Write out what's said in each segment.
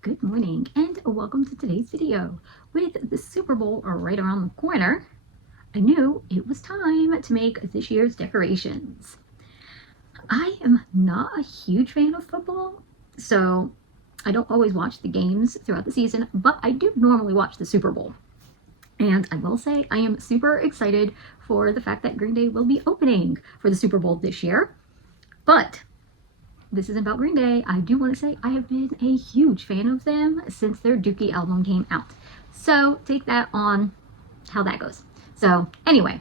Good morning and welcome to today's video. With the Super Bowl right around the corner, I knew it was time to make this year's decorations. I am not a huge fan of football, so I don't always watch the games throughout the season, but I do normally watch the Super Bowl. And I will say I am super excited for the fact that Green Day will be opening for the Super Bowl this year. But this isn't about Green Day. I do want to say I have been a huge fan of them since their Dookie album came out. So take that on how that goes. So anyway,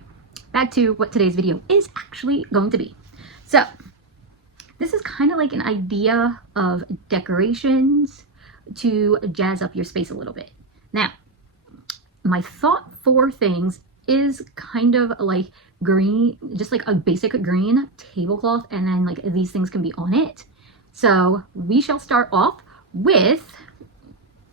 back to what today's video is actually going to be. So this is kind of like an idea of decorations to jazz up your space a little bit. Now, my thought for things is kind of like green, just like a basic green tablecloth, and then like these things can be on it. So we shall start off with,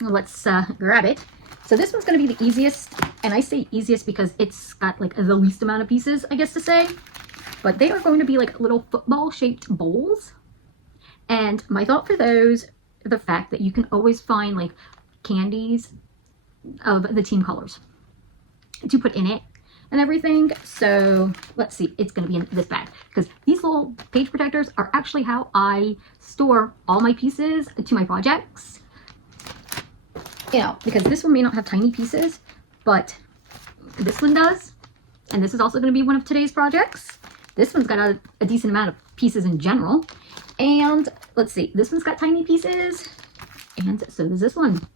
let's grab it. So this one's going to be the easiest, and I say easiest because it's got like the least amount of pieces, I guess to say, but they are going to be like little football shaped bowls. And my thought for those, the fact that you can always find like candies of the team colors to put in it and everything. So let's see, it's going to be in this bag because these little page protectors are actually how I store all my pieces to my projects. You know, because this one may not have tiny pieces, but this one does. And this is also going to be one of today's projects. This one's got a decent amount of pieces in general. And let's see, this one's got tiny pieces, and so does this one.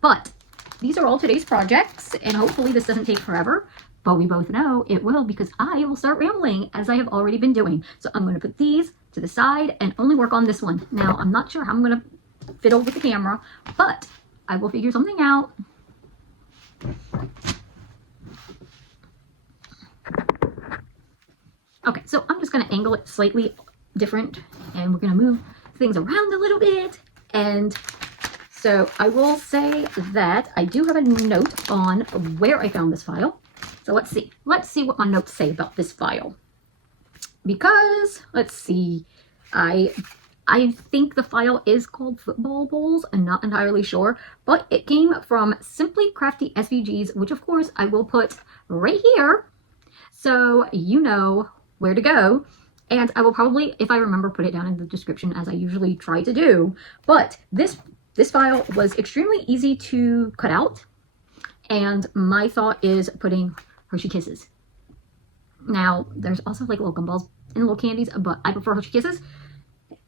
But these are all today's projects, and hopefully this doesn't take forever, but we both know it will because I will start rambling as I have already been doing. So I'm going to put these to the side and only work on this one. Now, I'm not sure how I'm going to fiddle with the camera, but I will figure something out. Okay, so I'm just going to angle it slightly different, and we're going to move things around a little bit. And so I will say that I do have a note on where I found this file. So let's see what my notes say about this file. Because, let's see, I think the file is called Football Bowls. I'm not entirely sure, but it came from Simply Crafty SVGs, which of course I will put right here so you know where to go. And I will probably, if I remember, put it down in the description as I usually try to do. But this file was extremely easy to cut out, and my thought is putting Hershey Kisses. Now, there's also like little gumballs and little candies, but I prefer Hershey Kisses.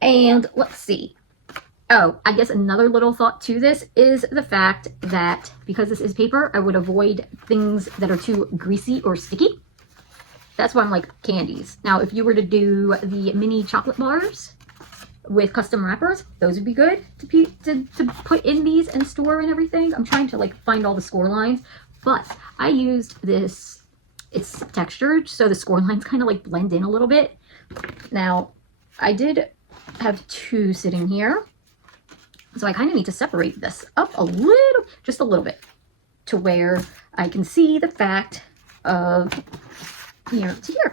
And let's see. Oh, I guess another little thought to this is the fact that because this is paper, I would avoid things that are too greasy or sticky. That's why I'm like candies. Now, if you were to do the mini chocolate bars with custom wrappers, those would be good to put in these and store and everything. I'm trying to like find all the score lines, but I used this, it's textured, so the score lines kind of like blend in a little bit. Now, I did have two sitting here, so I kind of need to separate this up a little, just a little bit, to where I can see the fact of here to here.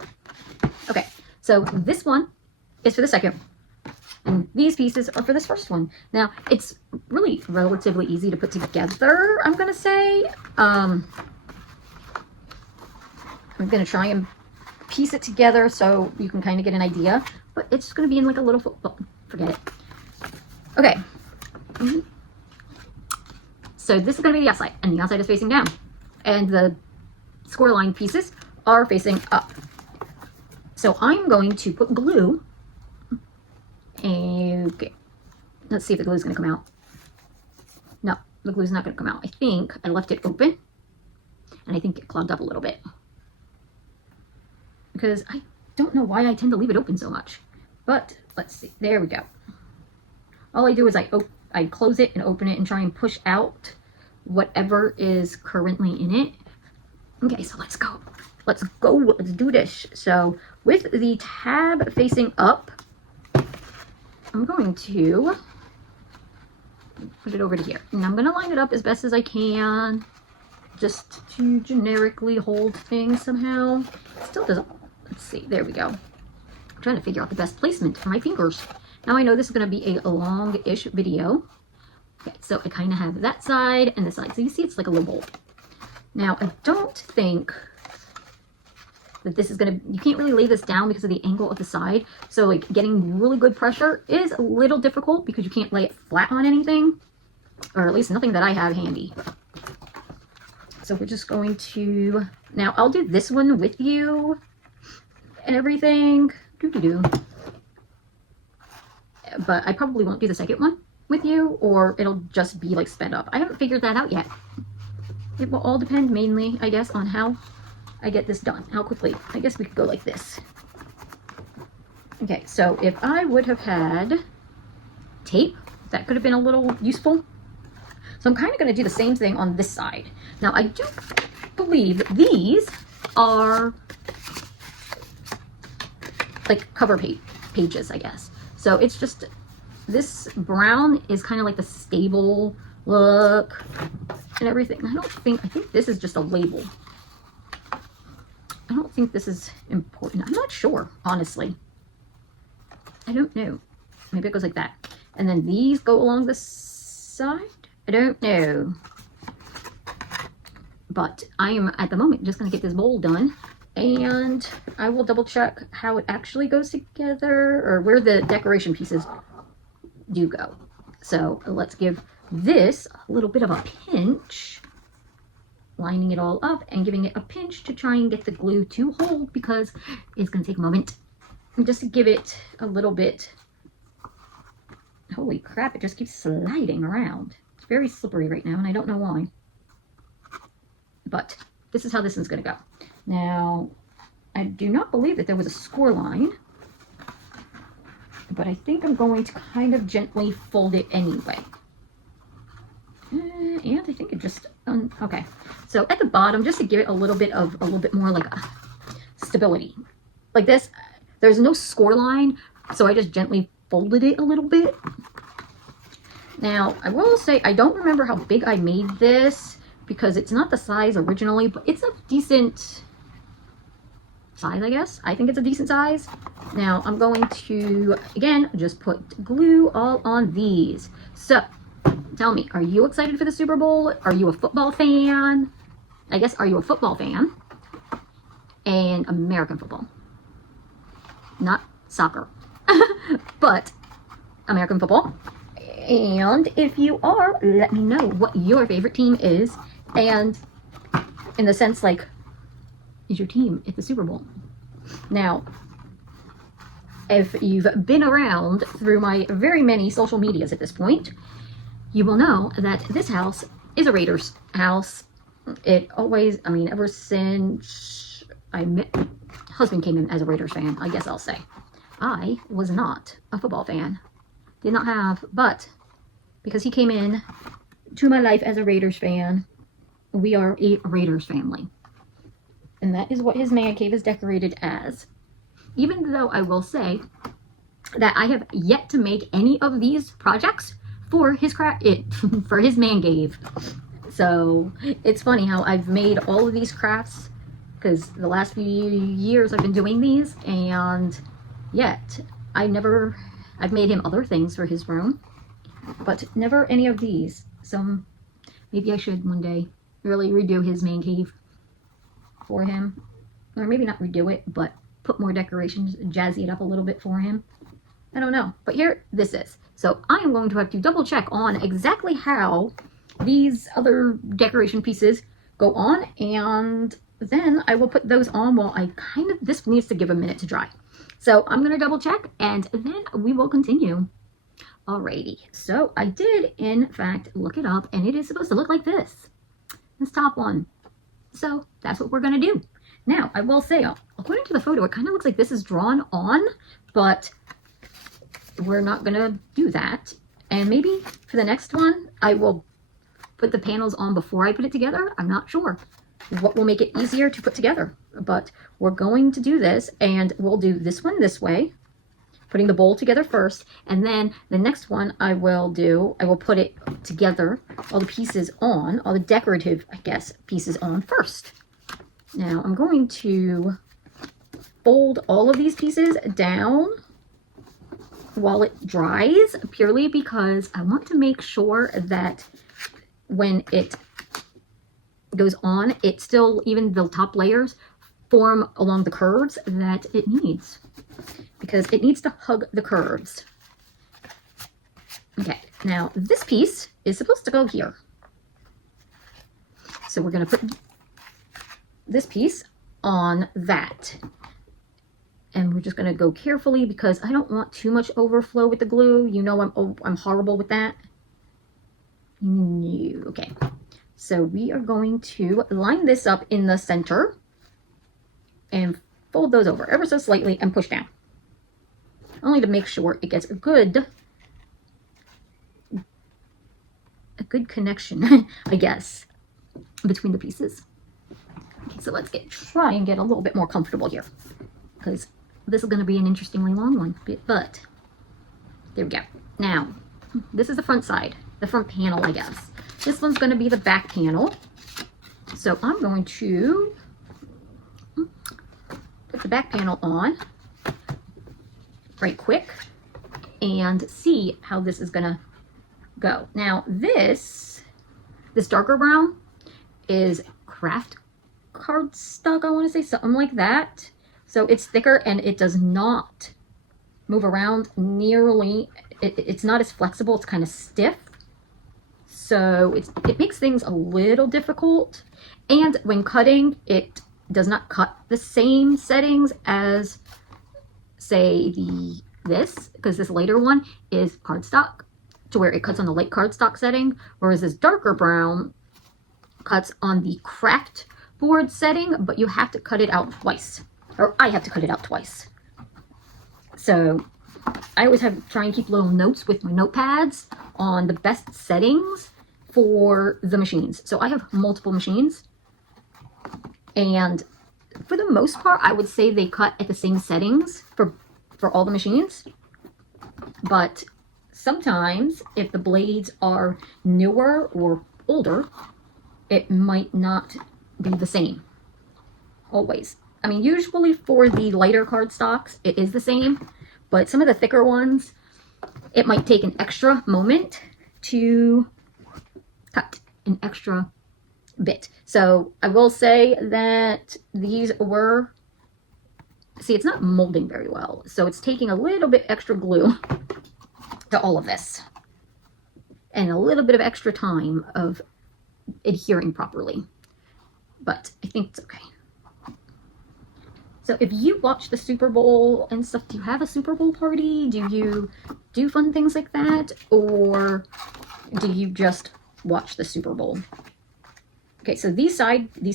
Okay, so this one is for the second, and these pieces are for this first one. Now, it's really relatively easy to put together, I'm gonna say. I'm gonna try and piece it together so you can kind of get an idea, but it's just gonna be in like a little football. Forget it. Okay. So this is gonna be the outside, and the outside is facing down, and the score line pieces are facing up. So I'm going to put glue. Okay, let's see if the glue is going to come out. No, the glue is not going to come out. I think I left it open, and I think it clogged up a little bit because I don't know why I tend to leave it open so much. But let's see. There we go. All I do is I close it and open it and try and push out whatever is currently in it. Okay, so let's go. Let's do this. So with the tab facing up, I'm going to put it over to here. And I'm going to line it up as best as I can, just to generically hold things somehow. It still doesn't, let's see, there we go. I'm trying to figure out the best placement for my fingers. Now I know this is going to be a long-ish video, Okay, so I kind of have that side and this side. So you see it's like a little bowl. Now, I don't think that this is going to, you can't really lay this down because of the angle of the side. So like getting really good pressure is a little difficult because you can't lay it flat on anything, or at least nothing that I have handy. So we're just going to, now I'll do this one with you and everything. But I probably won't do the second one with you, or it'll just be like sped up. I haven't figured that out yet. It will all depend mainly, I guess, on how I get this done, how quickly. I guess we could go like this. Okay, so if I would have had tape, that could have been a little useful. So I'm kind of going to do the same thing on this side. Now, I do believe these are like cover pages, I guess. So it's just, this brown is kind of like the stable look and everything. I think this is just a label. I don't think this is important. I'm not sure, honestly. I don't know. Maybe it goes like that. And then these go along the side. I don't know. But I am, at the moment, just going to get this bowl done. And I will double check how it actually goes together, or where the decoration pieces do go. So let's give this a little bit of a pinch, lining it all up and giving it a pinch to try and get the glue to hold, because it's going to take a moment. And just to give it a little bit. Holy crap, it just keeps sliding around. It's very slippery right now, and I don't know why. But this is how this one's going to go. Now, I do not believe that there was a score line, but I think I'm going to kind of gently fold it anyway. And I think it just, okay. So at the bottom, just to give it a little bit more like a stability. Like this, there's no score line, so I just gently folded it a little bit. Now, I will say, I don't remember how big I made this, because it's not the size originally, but it's a decent size, I guess. I think it's a decent size. Now, I'm going to, again, just put glue all on these. So, tell me, are you excited for the Super Bowl? Are you a football fan? I guess, are you a football fan? And American football. Not soccer. But American football. And if you are, let me know what your favorite team is. And in the sense, like, is your team at the Super Bowl? Now, if you've been around through my very many social medias at this point, you will know that this house is a Raiders house. It always, I mean, ever since my husband came in as a Raiders fan, I guess I'll say. I was not a football fan. Did not have, but because he came in to my life as a Raiders fan, we are a Raiders family. And that is what his man cave is decorated as. Even though I will say that I have yet to make any of these projects for his for his man cave. So it's funny how I've made all of these crafts, because the last few years I've been doing these, and yet I've made him other things for his room, but never any of these. So maybe I should one day really redo his man cave for him, or maybe not redo it, but put more decorations, jazzy it up a little bit for him. I don't know, but here this is. So I am going to have to double check on exactly how these other decoration pieces go on, and then I will put those on while this needs to give a minute to dry. So I'm going to double check, and then we will continue. Alrighty, so I did in fact look it up, and it is supposed to look like this top one. So that's what we're going to do. Now, I will say, according to the photo, it kind of looks like this is drawn on, but we're not going to do that. And maybe for the next one, I will put the panels on before I put it together. I'm not sure what will make it easier to put together, but we're going to do this, and we'll do this one this way, putting the bowl together first, and then the next one I will put it together, all the pieces on, all the decorative, I guess, pieces on first. Now I'm going to fold all of these pieces down while it dries, purely because I want to make sure that when it goes on, it still, even the top layers, form along the curves that it needs, because it needs to hug the curves. Okay, now this piece is supposed to go here. So we're going to put this piece on that. And we're just going to go carefully because I don't want too much overflow with the glue. You know I'm horrible with that. No. Okay. So we are going to line this up in the center and fold those over ever so slightly and push down. Only to make sure it gets a good connection, I guess, between the pieces. Okay, so let's try and get a little bit more comfortable here, because this is going to be an interestingly long one, but there we go. Now, this is the front side, the front panel, I guess. This one's going to be the back panel. So I'm going to put the back panel on right quick and see how this is going to go. Now, this darker brown is craft cardstock, I want to say, something like that. So it's thicker and it does not move around nearly. It's not as flexible. It's kind of stiff. So it makes things a little difficult. And when cutting, it does not cut the same settings as, say, this, because this later one is cardstock, to where it cuts on the light cardstock setting, whereas this darker brown cuts on the craft board setting, but you have to cut it out twice. Or I have to cut it out twice. So I always try and keep little notes with my notepads on the best settings for the machines. So I have multiple machines, and for the most part, I would say they cut at the same settings for all the machines. But sometimes if the blades are newer or older, it might not be the same always. I mean, usually for the lighter cardstocks, it is the same, but some of the thicker ones, it might take an extra moment to cut an extra bit. So I will say that these were, see, it's not molding very well, so it's taking a little bit extra glue to all of this, and a little bit of extra time of adhering properly, but I think it's okay. So if you watch the Super Bowl and stuff, do you have a Super Bowl party? Do you do fun things like that? Or do you just watch the Super Bowl? Okay, so these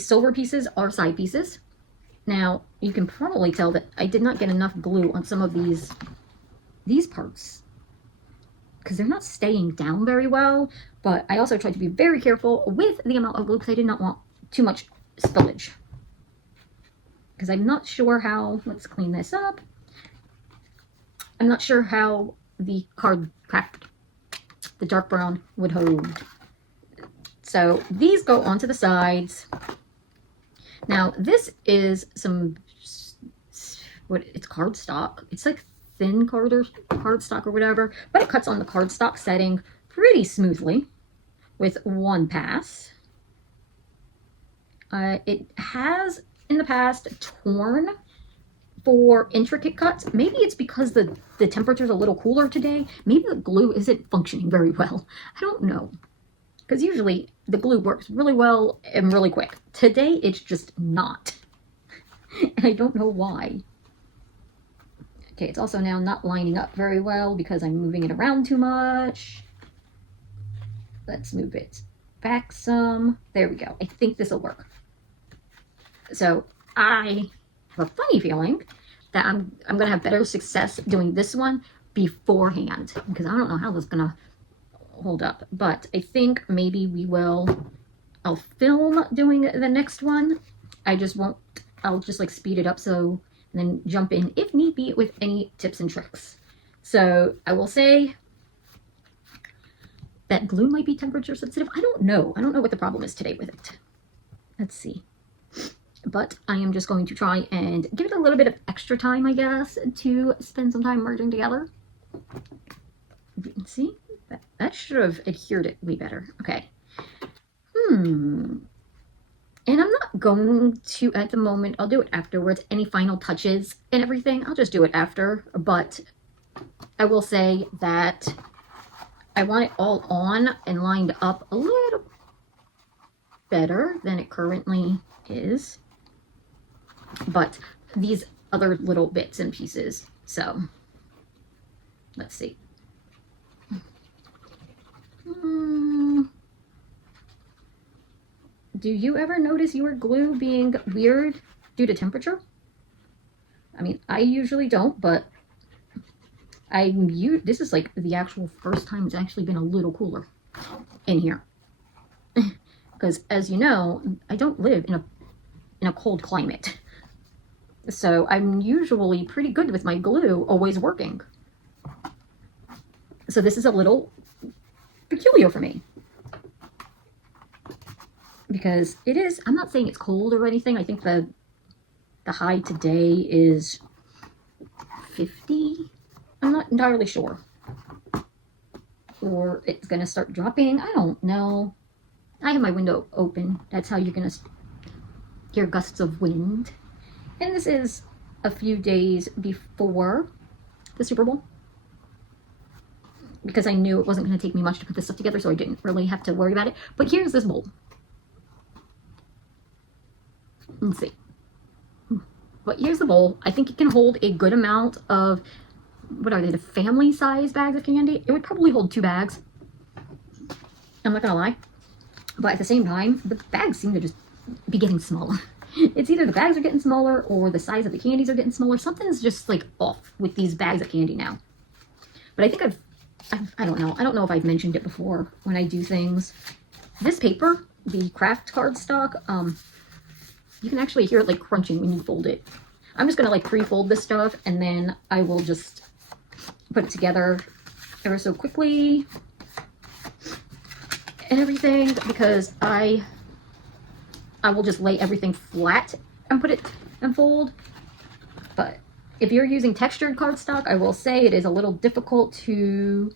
silver pieces are side pieces. Now, you can probably tell that I did not get enough glue on some of these parts, because they're not staying down very well. But I also tried to be very careful with the amount of glue, because I did not want too much spillage. Because I'm not sure how, let's clean this up. I'm not sure how the craft, the dark brown, would hold. So these go onto the sides. Now this is it's cardstock. It's like thin cardstock or whatever, but it cuts on the cardstock setting pretty smoothly with one pass. It has in the past torn for intricate cuts. Maybe it's because the temperature's a little cooler today. Maybe the glue isn't functioning very well. I don't know. Because usually the glue works really well and really quick. Today it's just not. And I don't know why. Okay, it's also now not lining up very well because I'm moving it around too much. Let's move it back some. There we go. I think this will work. So I have a funny feeling that I'm going to have better success doing this one beforehand, because I don't know how this is going to hold up. But I think maybe I'll film doing the next one. I'll just like speed it up and then jump in if need be with any tips and tricks. So I will say that glue might be temperature sensitive. I don't know what the problem is today with it. Let's see. But I am just going to try and give it a little bit of extra time, I guess, to spend some time merging together. See, that should have adhered it way better. Okay. And I'm not going to at the moment. I'll do it afterwards. Any final touches and everything, I'll just do it after. But I will say that I want it all on and lined up a little better than it currently is. But these other little bits and pieces. So let's see. Do you ever notice your glue being weird due to temperature? I mean, I usually don't, but this is like the actual first time it's actually been a little cooler in here. Because as you know, I don't live in a cold climate. So I'm usually pretty good with my glue always working. So this is a little peculiar for me. Because it is, I'm not saying it's cold or anything. I think the high today is 50. I'm not entirely sure. Or it's going to start dropping. I don't know. I have my window open. That's how you're going to hear gusts of wind. And this is a few days before the Super Bowl. Because I knew it wasn't going to take me much to put this stuff together, so I didn't really have to worry about it. But here's this bowl. Let's see. But here's the bowl. I think it can hold a good amount of, what are they, the family size bags of candy? It would probably hold 2 bags. I'm not gonna lie. But at the same time, the bags seem to just be getting smaller. It's either the bags are getting smaller or the size of the candies are getting smaller. Something's just like off with these bags of candy now. But I think I don't know. I don't know if I've mentioned it before when I do things. This paper, the craft cardstock, you can actually hear it like crunching when you fold it. I'm just gonna like pre-fold this stuff and then I will just put it together ever so quickly and everything, because I will just lay everything flat and put it and fold. But if you're using textured cardstock, I will say it is a little difficult to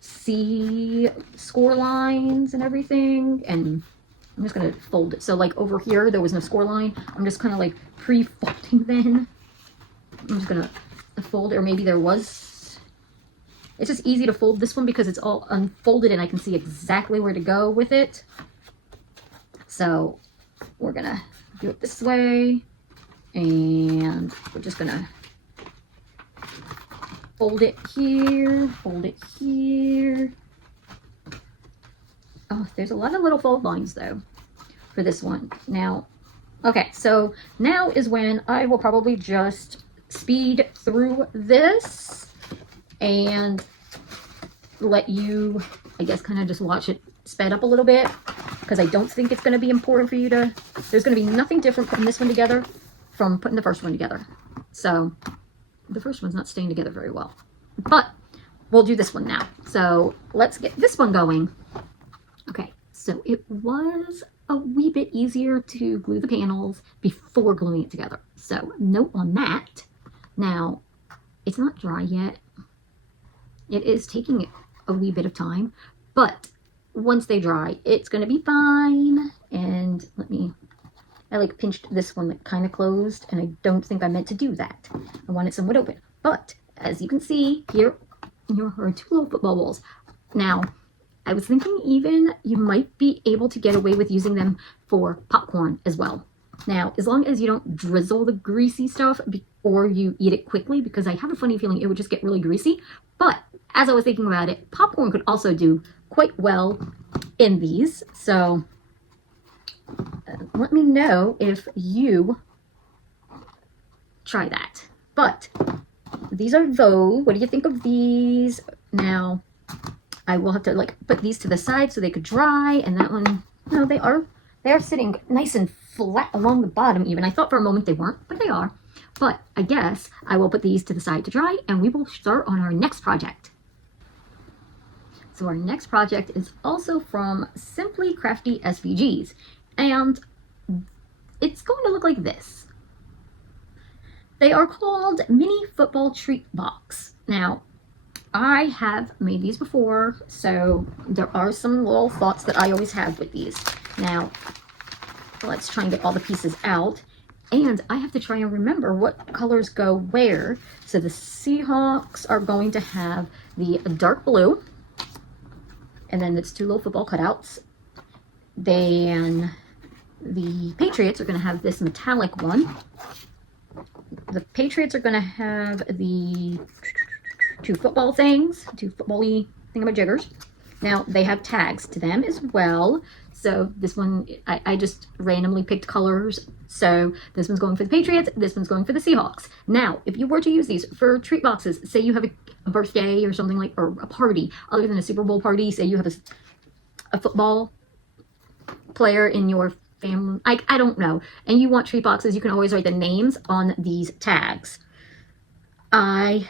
see score lines and everything. And I'm just going to fold it. So like over here, there was no score line. I'm just kind of like pre-folding then. I'm just going to fold it, or maybe there was. It's just easy to fold this one because it's all unfolded and I can see exactly where to go with it. So we're going to do it this way. And we're just going to fold it here, fold it here. Oh, there's a lot of little fold lines though for this one. Now, okay, so now is when I will probably just speed through this and let you, I guess, kind of just watch it sped up a little bit, because I don't think it's going to be important for you to, there's going to be nothing different putting this one together from putting the first one together. So the first one's not staying together very well, but we'll do this one now. So let's get this one going. Okay, so it was a wee bit easier to glue the panels before gluing it together. So note on that. Now, it's not dry yet. It is taking a wee bit of time, but once they dry, it's going to be fine. And I like pinched this one that kind of closed, and I don't think I meant to do that. I want it somewhat open. But as you can see, here are 2 little football balls. Now, I was thinking even you might be able to get away with using them for popcorn as well. Now, as long as you don't drizzle the greasy stuff or you eat it quickly, because I have a funny feeling it would just get really greasy. But as I was thinking about it, popcorn could also do quite well in these. So let me know if you try that. But these are those. What do you think of these? Now, I will have to like put these to the side so they could dry, and that one, no, they are sitting nice and flat along the bottom even. I thought for a moment they weren't, but they are. But I guess I will put these to the side to dry, and we will start on our next project. So our next project is also from Simply Crafty SVGs, and it's going to look like this. They are called Mini Football Treat Box. Now, I have made these before, so there are some little thoughts that I always have with these. Now, let's try and get all the pieces out. And I have to try and remember what colors go where. So the Seahawks are going to have the dark blue. And then it's two little football cutouts. Then the Patriots are going to have this metallic one. The Patriots are going to have the two football things, two football-y thingamajiggers. Now, they have tags to them as well. So this one, I just randomly picked colors. So this one's going for the Patriots, this one's going for the Seahawks. Now, if you were to use these for treat boxes, say you have a birthday or something like, or a party, other than a Super Bowl party, say you have a football player in your family, I don't know, and you want treat boxes, you can always write the names on these tags. I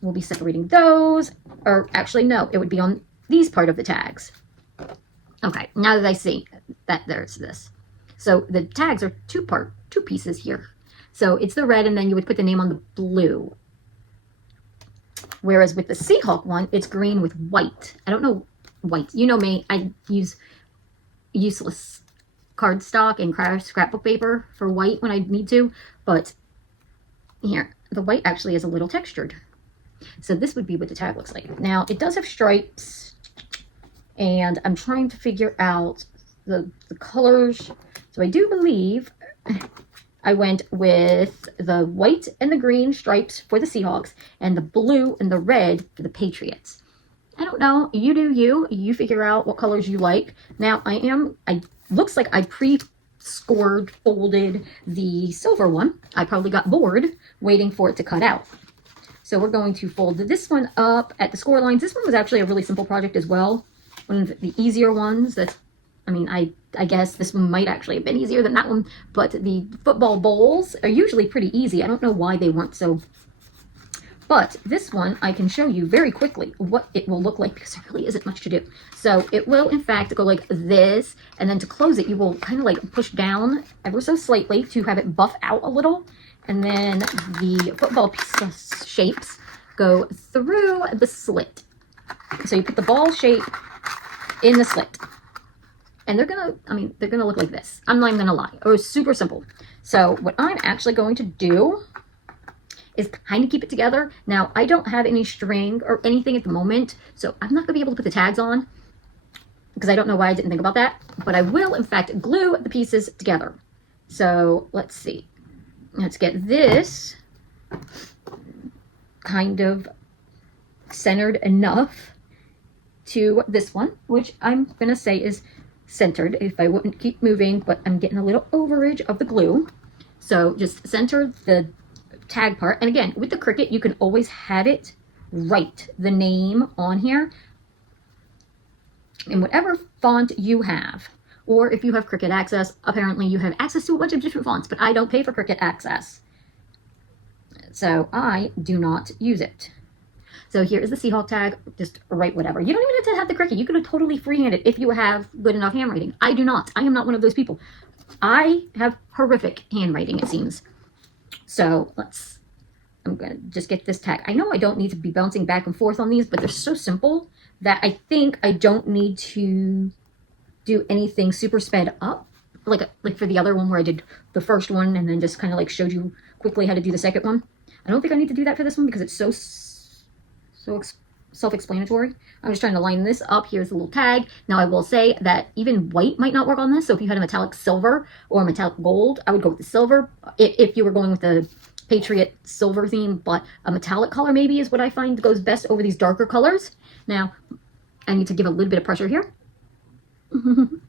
will be separating those, or actually no, it would be on these part of the tags. Okay, now that I see that there's this. So the tags are two pieces here. So it's the red, and then you would put the name on the blue. Whereas with the Seahawk one, it's green with white. I don't know white. You know me, I use useless cardstock and scrapbook paper for white when I need to, but here, the white actually is a little textured. So this would be what the tag looks like. Now, it does have stripes, and I'm trying to figure out the colors. So I do believe I went with the white and the green stripes for the Seahawks and the blue and the red for the Patriots. I don't know. You do you. You figure out what colors you like. Now, looks like I pre-scored, folded the silver one. I probably got bored waiting for it to cut out. So we're going to fold this one up at the score lines. This one was actually a really simple project as well. One of the easier ones. I guess this one might actually have been easier than that one, but the football bowls are usually pretty easy. I don't know why they weren't so. But this one, I can show you very quickly what it will look like because there really isn't much to do. So it will, in fact, go like this, and then to close it, you will kind of like push down ever so slightly to have it buff out a little. And then the football shapes go through the slit. So you put the ball shape in the slit. And they're gonna look like this. I'm not even gonna lie. It was super simple. So what I'm actually going to do is kind of keep it together. Now, I don't have any string or anything at the moment, so I'm not gonna be able to put the tags on because I don't know why I didn't think about that. But I will, in fact, glue the pieces together. So let's see. Let's get this kind of centered enough to this one, which I'm gonna say is centered if I wouldn't keep moving, but I'm getting a little overage of the glue. So just center the tag part. And again, with the Cricut, you can always have it write the name on here in whatever font you have. Or if you have Cricut Access, apparently you have access to a bunch of different fonts, but I don't pay for Cricut Access. So I do not use it. So here is the Seahawk tag. Just write whatever. You don't even have to have the Cricut. You can totally freehand it if you have good enough handwriting. I do not. I am not one of those people. I have horrific handwriting, it seems. So I'm going to just get this tag. I know I don't need to be bouncing back and forth on these, but they're so simple that I think I don't need to do anything super sped up. Like for the other one where I did the first one and then just kind of like showed you quickly how to do the second one. I don't think I need to do that for this one because it's so self-explanatory. I'm just trying to line this up. Here's the little tag. Now I will say that even white might not work on this. So if you had a metallic silver or metallic gold, I would go with the silver. If you were going with the Patriot silver theme, but a metallic color maybe is what I find goes best over these darker colors. Now I need to give a little bit of pressure here. Ooh,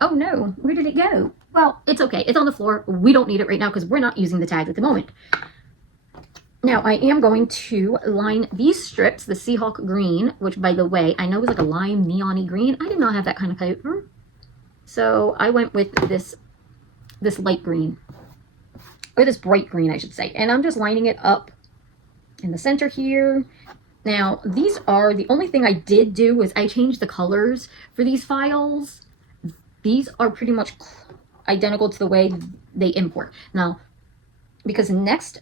oh no, where did it go? Well, it's okay. It's on the floor. We don't need it right now because we're not using the tags at the moment. Now, I am going to line these strips, the Seahawk green, which, by the way, I know was like a lime neon-y green. I did not have that kind of paper. So I went with this light green. Or this bright green, I should say. And I'm just lining it up in the center here. Now, these are, the only thing I did do was I changed the colors for these files. These are pretty much identical to the way they import. Now, because next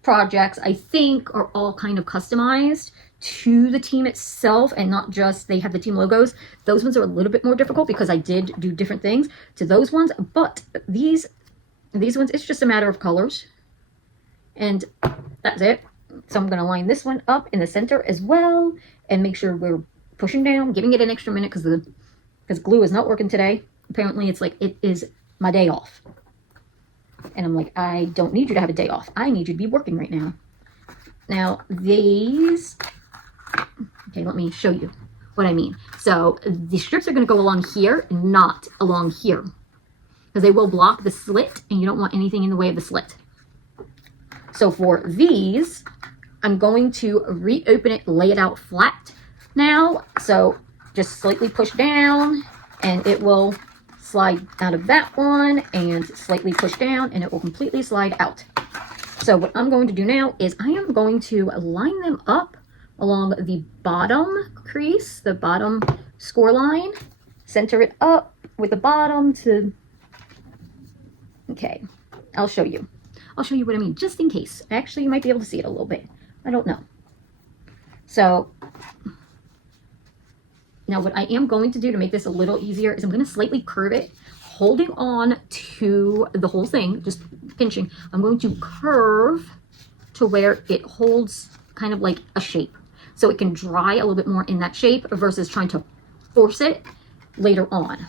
projects I think are all kind of customized to the team itself and not just they have the team logos. Those ones are a little bit more difficult because I did do different things to those ones, but these ones, it's just a matter of colors. And that's it. So I'm going to line this one up in the center as well and make sure we're pushing down, giving it an extra minute because glue is not working today. Apparently it's like it is my day off. And I'm like, I don't need you to have a day off. I need you to be working right now. Now these, okay, let me show you what I mean. So the strips are going to go along here, not along here, because they will block the slit and you don't want anything in the way of the slit. So for these, I'm going to reopen it, lay it out flat now. So just slightly push down and it will slide out of that one, and slightly push down and it will completely slide out. So what I'm going to do now is I am going to line them up along the bottom crease, the bottom score line, center it up with the bottom to, okay, I'll show you what I mean, just in case. Actually, you might be able to see it a little bit. I don't know. So now what I am going to do to make this a little easier is I'm going to slightly curve it, holding on to the whole thing, just pinching. I'm going to curve to where it holds kind of like a shape, so it can dry a little bit more in that shape versus trying to force it later on,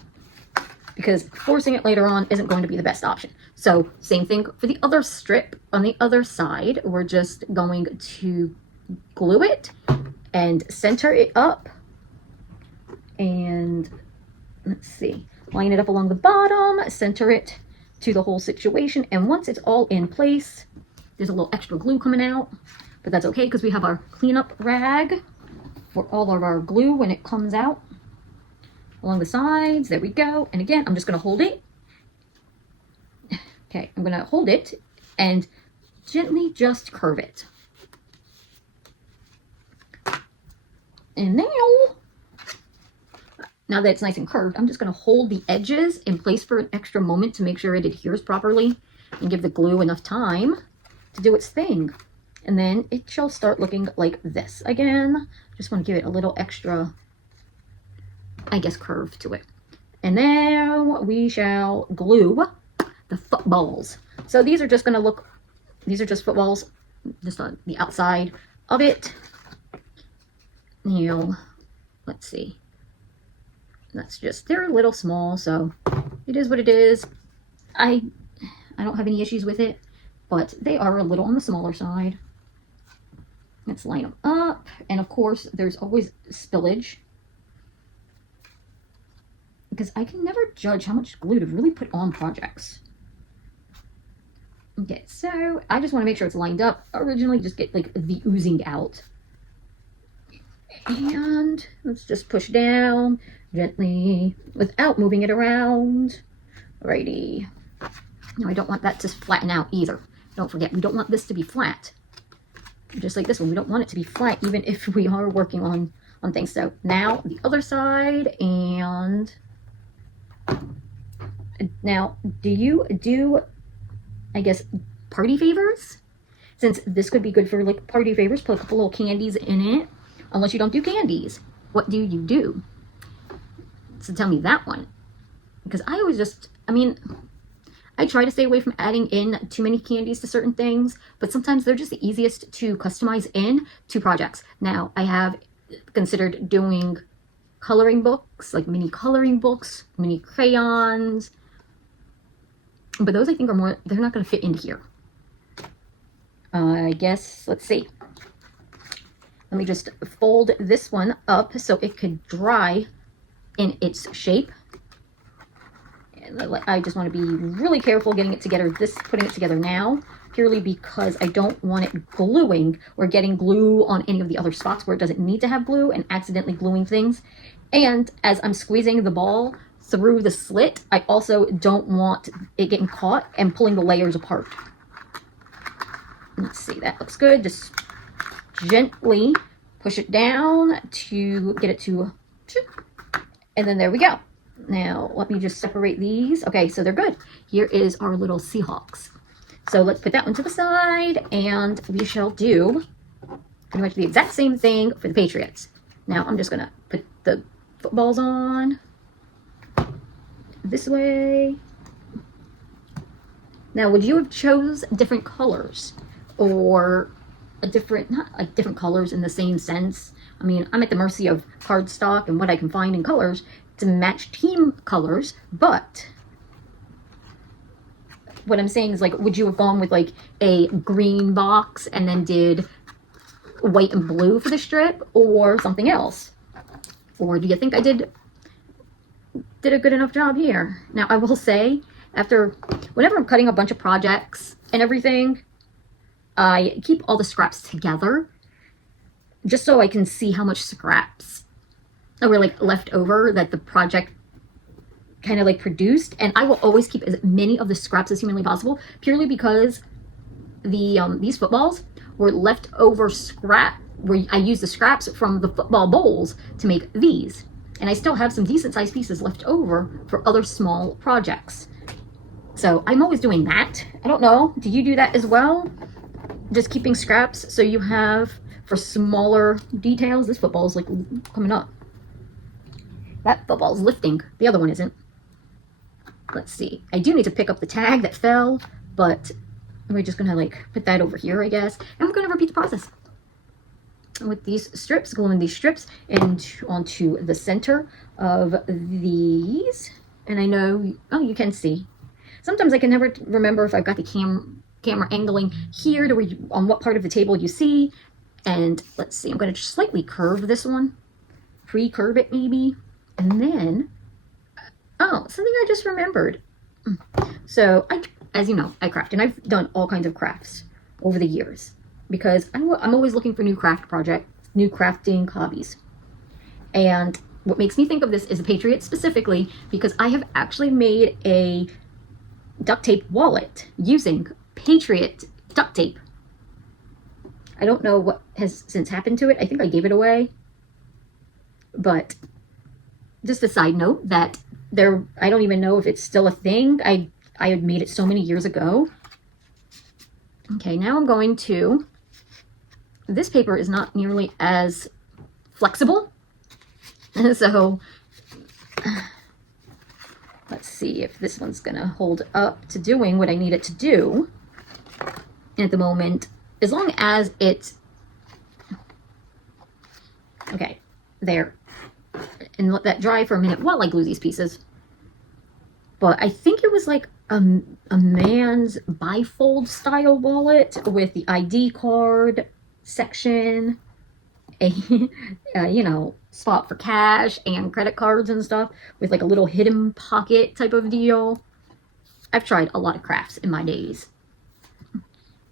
because forcing it later on isn't going to be the best option. So same thing for the other strip on the other side. We're just going to glue it and center it up, and let's see, line it up along the bottom, center it to the whole situation. And once it's all in place, there's a little extra glue coming out, but that's okay because we have our cleanup rag for all of our glue when it comes out along the sides. There we go. And again, I'm just going to hold it. Okay, I'm going to hold it and gently just curve it. And now that it's nice and curved, I'm just going to hold the edges in place for an extra moment to make sure it adheres properly and give the glue enough time to do its thing. And then it shall start looking like this. Again, just want to give it a little extra, I guess, curve to it. And now we shall glue the footballs. So these are just going to look, these are just footballs, just on the outside of it. Now, let's see. That's just, they're a little small, so it is what it is. I don't have any issues with it, but they are a little on the smaller side. Let's line them up. And of course, there's always spillage, because I can never judge how much glue to really put on projects. Okay, so I just want to make sure it's lined up. Originally, just get like the oozing out. And let's just push down gently without moving it around. Alrighty. Now I don't want that to flatten out either. Don't forget, we don't want this to be flat. Just like this one, we don't want it to be flat even if we are working on things. So now the other side, and now do you do, I guess, party favors? Since this could be good for like party favors, put a couple little candies in it. Unless you don't do candies, what do you do? So tell me that one, because I always just, I mean, I try to stay away from adding in too many candies to certain things, but sometimes they're just the easiest to customize in to projects. Now, I have considered doing coloring books, like mini coloring books, mini crayons, but those I think are more, they're not going to fit into here. I guess, let's see. Let me just fold this one up so it could dry in its shape. And I just want to be really careful getting it together, putting it together now, purely because I don't want it gluing or getting glue on any of the other spots where it doesn't need to have glue and accidentally gluing things. And as I'm squeezing the ball through the slit, I also don't want it getting caught and pulling the layers apart. Let's see, that looks good. Just gently push it down to get it to, and then there we go. Now let me just separate these. Okay, so they're good. Here is our little Seahawks. So let's put that one to the side, and we shall do pretty much the exact same thing for the Patriots. Now I'm just gonna put the footballs on this way. Now, would you have chose different colors or a different, not like different colors in the same sense? I mean, I'm at the mercy of cardstock and what I can find in colors to match team colors, but what I'm saying is, like, would you have gone with like a green box and then did white and blue for the strip, or something else? Or do you think I did a good enough job here? Now, I will say, whenever I'm cutting a bunch of projects and everything, I keep all the scraps together just so I can see how much scraps were like left over that the project kind of like produced. And I will always keep as many of the scraps as humanly possible, purely because these footballs were leftover scrap, where I used the scraps from the football bowls to make these. And I still have some decent sized pieces left over for other small projects. So I'm always doing that. I don't know, do you do that as well? Just keeping scraps so you have for smaller details? This football is like coming up. That football's lifting. The other one isn't. Let's see. I do need to pick up the tag that fell, but we're just gonna like put that over here, I guess. And we're gonna repeat the process with these strips, gluing these strips onto the center of these. And I know, oh, you can see. Sometimes I can never remember if I've got the camera angling here to where on what part of the table you see. And let's see, I'm going to slightly curve this one, pre-curve it maybe, and then, oh, something I just remembered. So as you know, I craft, and I've done all kinds of crafts over the years because I'm always looking for new craft projects, new crafting hobbies. And what makes me think of this is the Patriots specifically, because I have actually made a duct tape wallet using Patriot duct tape. I don't know what has since happened to it. I think I gave it away. But just a side note that I don't even know if it's still a thing. I had made it so many years ago. Okay, now I'm going to, this paper is not nearly as flexible. So let's see if this one's gonna hold up to doing what I need it to do. At the moment, as long as it's okay, there, and let that dry for a minute while I glue these pieces. But I think it was like a man's bifold style wallet with the ID card section, a you know, spot for cash and credit cards and stuff, with like a little hidden pocket type of deal. I've tried a lot of crafts in my days,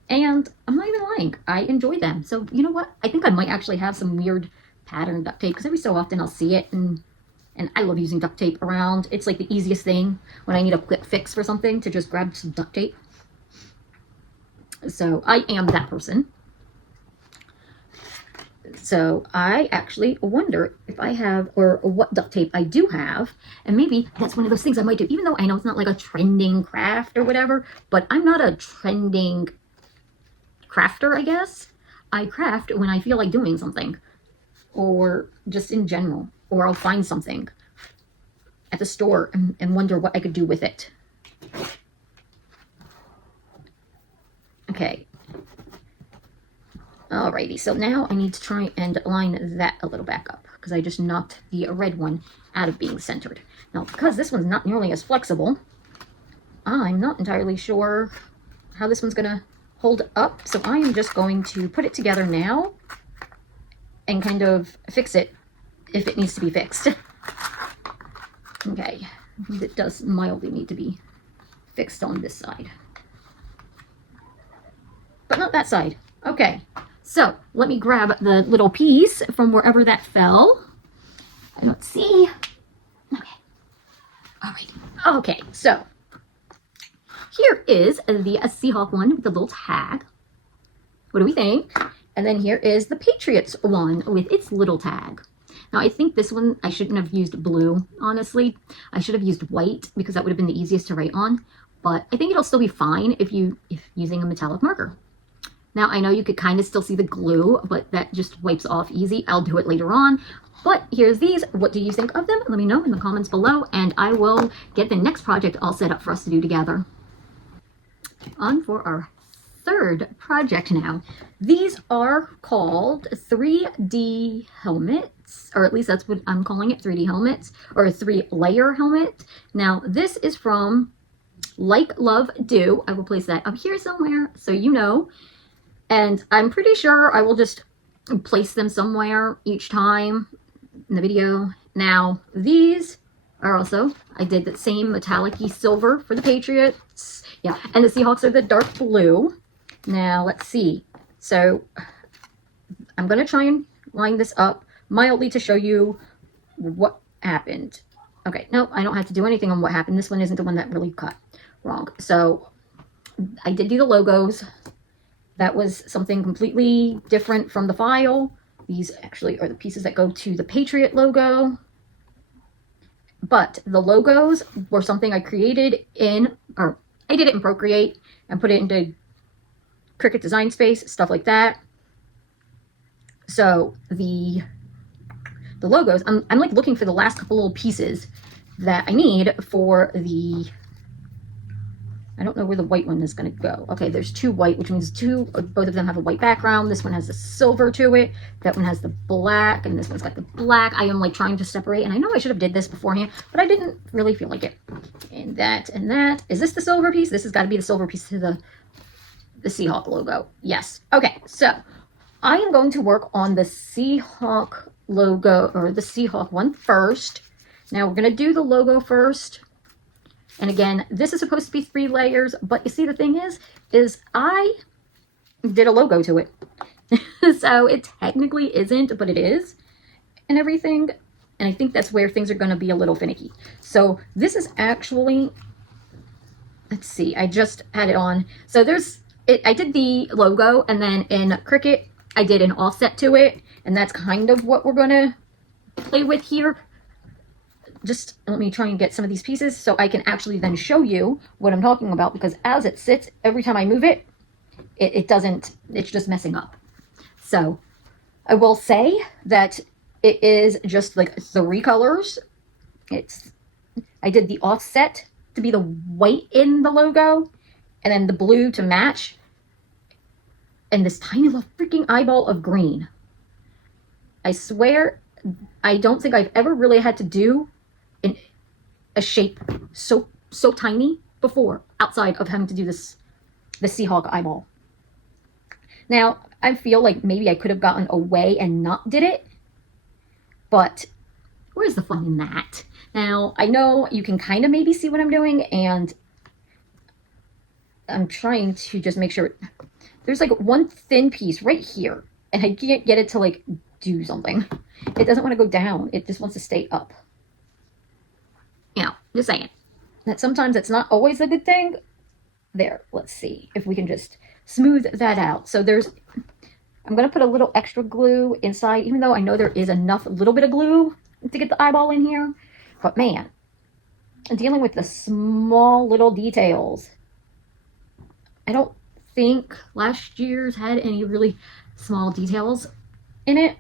and I'm not even lying, I enjoy them. So you know what, I think I might actually have some weird pattern duct tape, because every so often I'll see it, and I love using duct tape around. It's like the easiest thing when I need a quick fix for something, to just grab some duct tape. So I am that person. So I actually wonder if I have, or what duct tape I do have, and maybe that's one of those things I might do, even though I know it's not like a trending craft or whatever, but I'm not a trending crafter, I guess. I craft when I feel like doing something, or just in general, or I'll find something at the store and wonder what I could do with it. Okay. Alrighty, so now I need to try and line that a little back up, because I just knocked the red one out of being centered. Now, because this one's not nearly as flexible, I'm not entirely sure how this one's gonna hold up, so I am just going to put it together now and kind of fix it if it needs to be fixed. Okay, it does mildly need to be fixed on this side, but not that side. Okay, so let me grab the little piece from wherever that fell. I don't see. Okay, all right. Okay, so here is the Seahawk one with the little tag. What do we think? And then here is the Patriots one with its little tag. Now, I think this one, I shouldn't have used blue, honestly. I should have used white, because that would have been the easiest to write on. But I think it'll still be fine if using a metallic marker. Now, I know you could kind of still see the glue, but that just wipes off easy. I'll do it later on. But here's these. What do you think of them? Let me know in the comments below, and I will get the next project all set up for us to do together. On for our third project now. These are called 3D helmets, or at least that's what I'm calling it, 3D helmets, or a 3-layer helmet. Now, this is from Like, Love, Do. I will place that up here somewhere so you know. And I'm pretty sure I will just place them somewhere each time in the video. Now, these are also, I did the same metallic-y silver for the Patriots. Yeah, and the Seahawks are the dark blue. Now, let's see. So, I'm going to try and line this up mildly to show you what happened. Okay, no, I don't have to do anything on what happened. This one isn't the one that really cut wrong. So, I did do the logos. That was something completely different from the file. These actually are the pieces that go to the Patriot logo. But the logos were something I created in, or I did it in Procreate and put it into Cricut Design Space, stuff like that. So the logos, I'm like looking for the last couple little pieces that I need for the, I don't know where the white one is going to go. Okay, there's 2 white, which means both of them have a white background. This one has the silver to it. That one has the black, and this one's got the black. I am like trying to separate, and I know I should have did this beforehand, but I didn't really feel like it. And that, and that. Is this the silver piece? This has got to be the silver piece to the Seahawk logo. Yes. Okay, so I am going to work on the Seahawk logo, or the Seahawk one first. Now we're going to do the logo first. And again, this is supposed to be 3 layers, but you see the thing is I did a logo to it. So it technically isn't, but it is, and everything. And I think that's where things are going to be a little finicky. So this is actually, let's see, I just had it on. So I did the logo, and then in Cricut, I did an offset to it. And that's kind of what we're going to play with here. Just let me try and get some of these pieces so I can actually then show you what I'm talking about, because as it sits, every time I move it, it doesn't, it's just messing up. So I will say that it is just like 3 colors. I did the offset to be the white in the logo, and then the blue to match, and this tiny little freaking eyeball of green. I swear, I don't think I've ever really had to do a shape so tiny before, outside of having to do the Seahawk eyeball. Now, I feel like maybe I could have gotten away and not did it, but where's the fun in that? Now, I know you can kind of maybe see what I'm doing, and I'm trying to just make sure. There's like one thin piece right here, and I can't get it to like do something. It doesn't want to go down. It just wants to stay up. You know, just saying. That sometimes it's not always a good thing. There, let's see if we can just smooth that out. So I'm going to put a little extra glue inside, even though I know there is enough, a little bit of glue to get the eyeball in here. But man, dealing with the small little details. I don't think last year's had any really small details in it.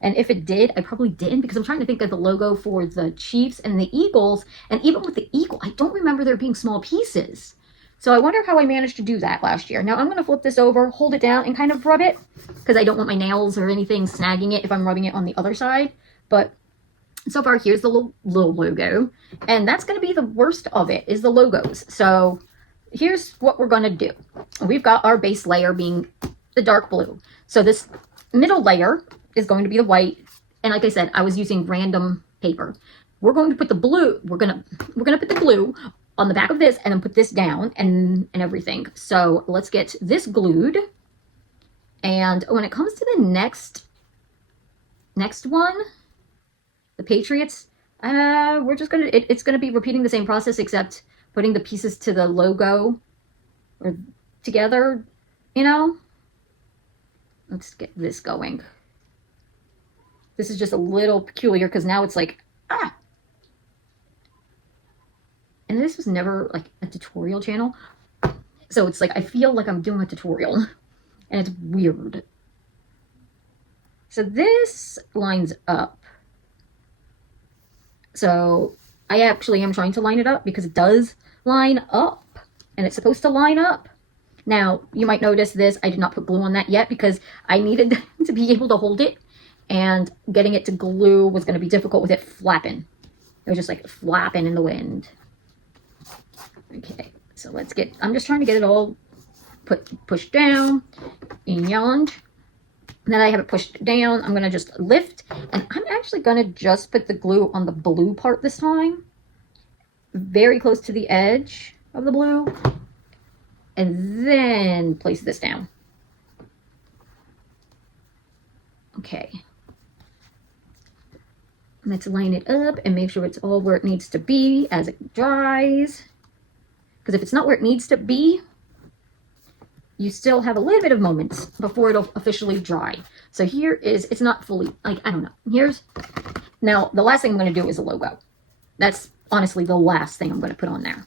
And if it did, I probably didn't, because I'm trying to think of the logo for the Chiefs and the Eagles. And even with the Eagle, I don't remember there being small pieces. So I wonder how I managed to do that last year. Now I'm going to flip this over, hold it down, and kind of rub it, because I don't want my nails or anything snagging it if I'm rubbing it on the other side. But so far, here's the little logo. And that's going to be the worst of it, is the logos. So here's what we're going to do. We've got our base layer being the dark blue. So this middle layer is going to be the white, and like I said, I was using random paper. We're going to put the blue, we're gonna put the glue on the back of this, and then put this down and everything. So let's get this glued. And when it comes to the next one, the Patriots, we're just gonna, it's gonna be repeating the same process, except putting the pieces to the logo or together, you know. Let's get this going. This is just a little peculiar because now it's like, and this was never like a tutorial channel. So it's like I feel like I'm doing a tutorial, and it's weird. So this lines up. So I actually am trying to line it up because it does line up, and it's supposed to line up. Now, you might notice this, I did not put glue on that yet because I needed to be able to hold it, and getting it to glue was going to be difficult with it flapping. It was just like flapping in the wind. Okay, so let's get, I'm just trying to get it all pushed down, and then I have it pushed down. I'm going to just lift, and I'm actually going to just put the glue on the blue part this time, very close to the edge of the blue, and then place this down. Okay. Let's line it up and make sure it's all where it needs to be as it dries. Because if it's not where it needs to be, you still have a little bit of moments before it'll officially dry. So here is, it's not fully, like, I don't know. Here's, now the last thing I'm going to do is a logo. That's honestly the last thing I'm going to put on there.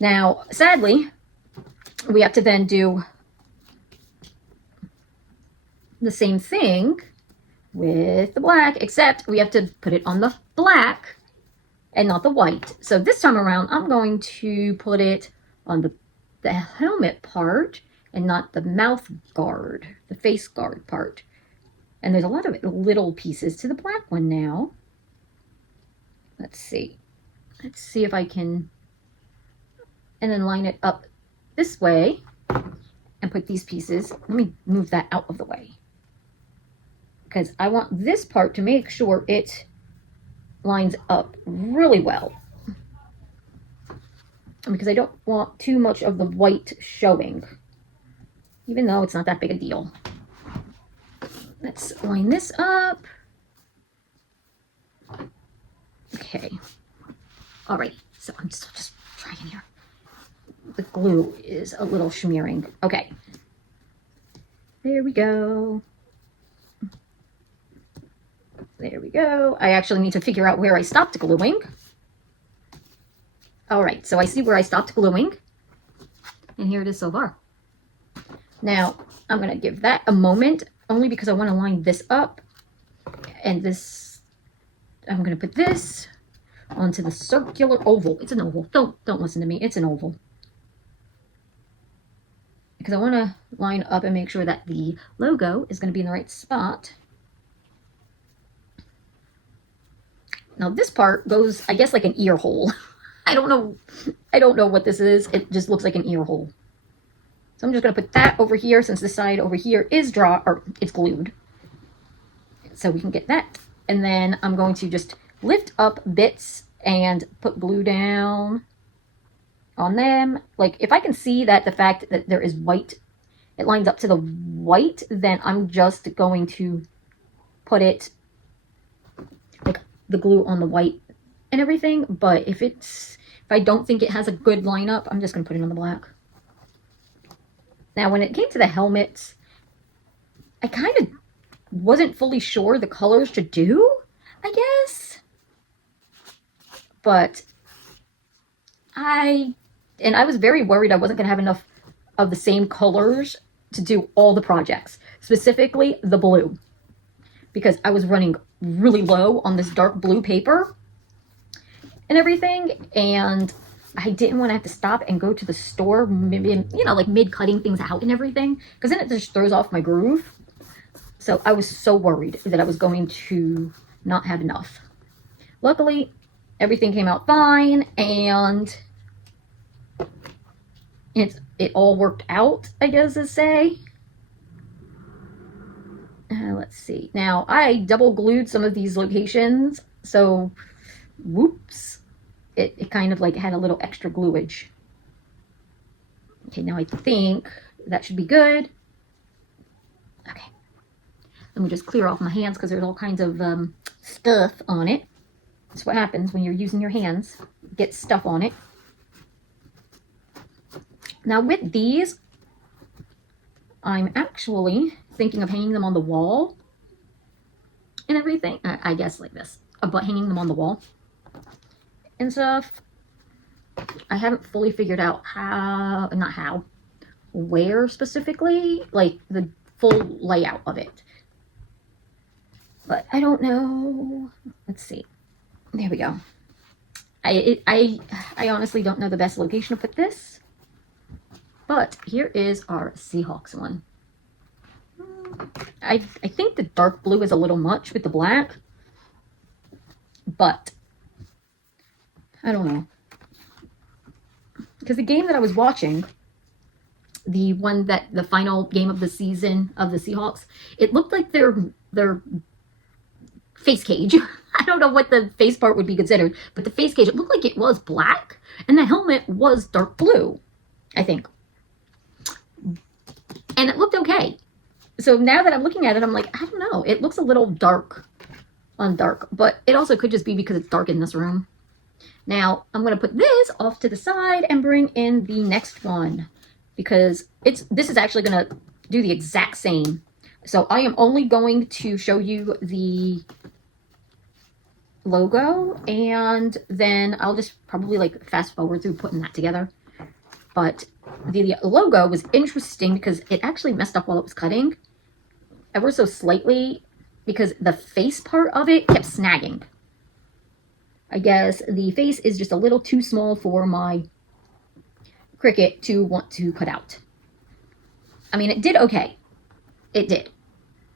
Now, sadly, we have to then do the same thing with the black, except we have to put it on the black and not the white. So this time around, I'm going to put it on the helmet part and not the mouth guard, the face guard part. And there's a lot of little pieces to the black one now. Let's see. Let's see if I can, and then line it up this way and put these pieces. Let me move that out of the way, because I want this part to make sure it lines up really well, because I don't want too much of the white showing, even though it's not that big a deal. Let's line this up. Okay. All right. So I'm still just trying here. The glue is a little smearing. Okay. There we go. There we go. I actually need to figure out where I stopped gluing. All right, so I see where I stopped gluing, and here it is so far. Now, I'm going to give that a moment, only because I want to line this up, and this, I'm going to put this onto the circular oval. It's an oval. Don't listen to me. It's an oval. Because I want to line up and make sure that the logo is going to be in the right spot. Now this part goes, I guess, like an ear hole. I don't know what this is. It just looks like an ear hole. So I'm just going to put that over here, since this side over here is it's glued. So we can get that. And then I'm going to just lift up bits and put glue down on them. Like, if I can see that the fact that there is white, it lines up to the white, then I'm just going to put it, like, the glue on the white and everything. But if I don't think it has a good lineup, I'm just going to put it on the black. Now, when it came to the helmets, I kind of wasn't fully sure the colors to do, I guess. But I was very worried I wasn't going to have enough of the same colors to do all the projects, specifically the blue, because I was running really low on this dark blue paper and everything, and I didn't want to have to stop and go to the store, maybe, you know, like mid-cutting things out and everything, because then it just throws off my groove. So I was so worried that I was going to not have enough. Luckily, everything came out fine, and it all worked out, I guess to say. Let's see. Now, I double glued some of these locations, so whoops. It kind of like had a little extra gluage. Okay, now I think that should be good. Okay. Let me just clear off my hands because there's all kinds of stuff on it. That's what happens when you're using your hands. Get stuff on it. Now with these, I'm actually thinking of hanging them on the wall and everything. I guess like this, but hanging them on the wall and stuff. I haven't fully figured out where specifically, like the full layout of it. But I don't know. Let's see. There we go. I honestly don't know the best location to put this. But here is our Seahawks one. I think the dark blue is a little much with the black. But I don't know. Because the game that I was watching, the final game of the season of the Seahawks, it looked like their face cage. I don't know what the face part would be considered, but the face cage, it looked like it was black, and the helmet was dark blue, I think. And it looked okay. So now that I'm looking at it, I'm like, I don't know. It looks a little dark on dark, but it also could just be because it's dark in this room. Now, I'm going to put this off to the side and bring in the next one, because this is actually going to do the exact same. So I am only going to show you the logo, and then I'll just probably like fast forward through putting that together. But the logo was interesting because it actually messed up while it was cutting, ever so slightly, because the face part of it kept snagging. I guess the face is just a little too small for my Cricut to want to cut out. I mean, it did okay. It did.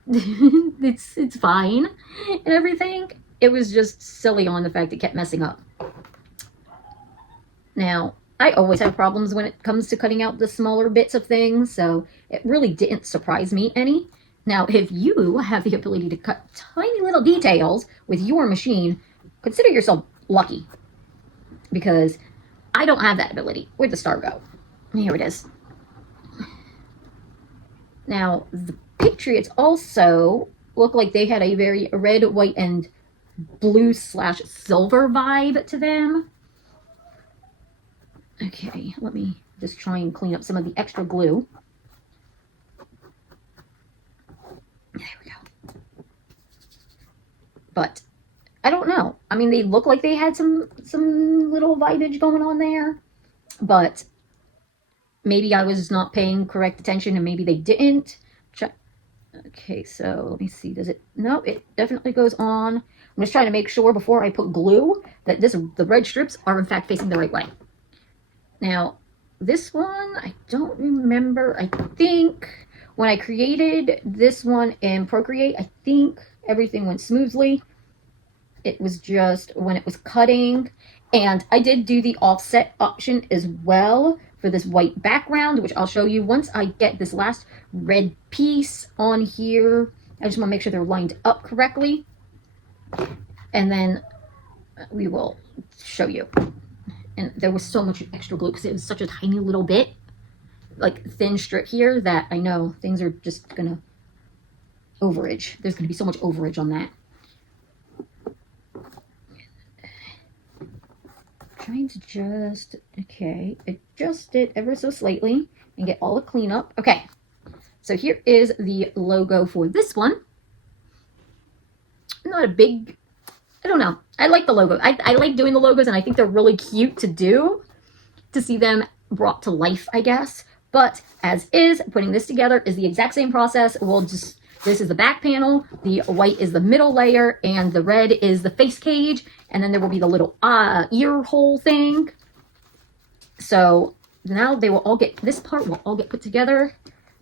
it's fine and everything. It was just silly on the fact it kept messing up. Now, I always have problems when it comes to cutting out the smaller bits of things, so it really didn't surprise me any. Now, if you have the ability to cut tiny little details with your machine, consider yourself lucky, because I don't have that ability. Where'd the star go? Here it is. Now, the Patriots also look like they had a very red, white, and blue/silver vibe to them. Okay, let me just try and clean up some of the extra glue. There we go. But I don't know. I mean, they look like they had some little vibage going on there, but maybe I was not paying correct attention, and maybe they didn't. Okay, so let me see. Does it? No, it definitely goes on. I'm just trying to make sure before I put glue that the red strips are in fact facing the right way. Now, this one, I don't remember. I think when I created this one in Procreate, I think everything went smoothly. It was just when it was cutting, and I did do the offset option as well for this white background, which I'll show you once I get this last red piece on here. I just want to make sure they're lined up correctly, and then we will show you. And there was so much extra glue because it was such a tiny little bit, like thin strip here, that I know things are just gonna overage. There's gonna be so much overage on that. Trying to just, okay, adjust it ever so slightly and get all the cleanup. Okay, so here is the logo for this one. Not a big, I don't know. I like the logo. I like doing the logos, and I think they're really cute to do, to see them brought to life, I guess. But as is, putting this together is the exact same process. We'll just, this is the back panel, the white is the middle layer, and the red is the face cage, and then there will be the little ear hole thing. So now they will all get, this part will all get put together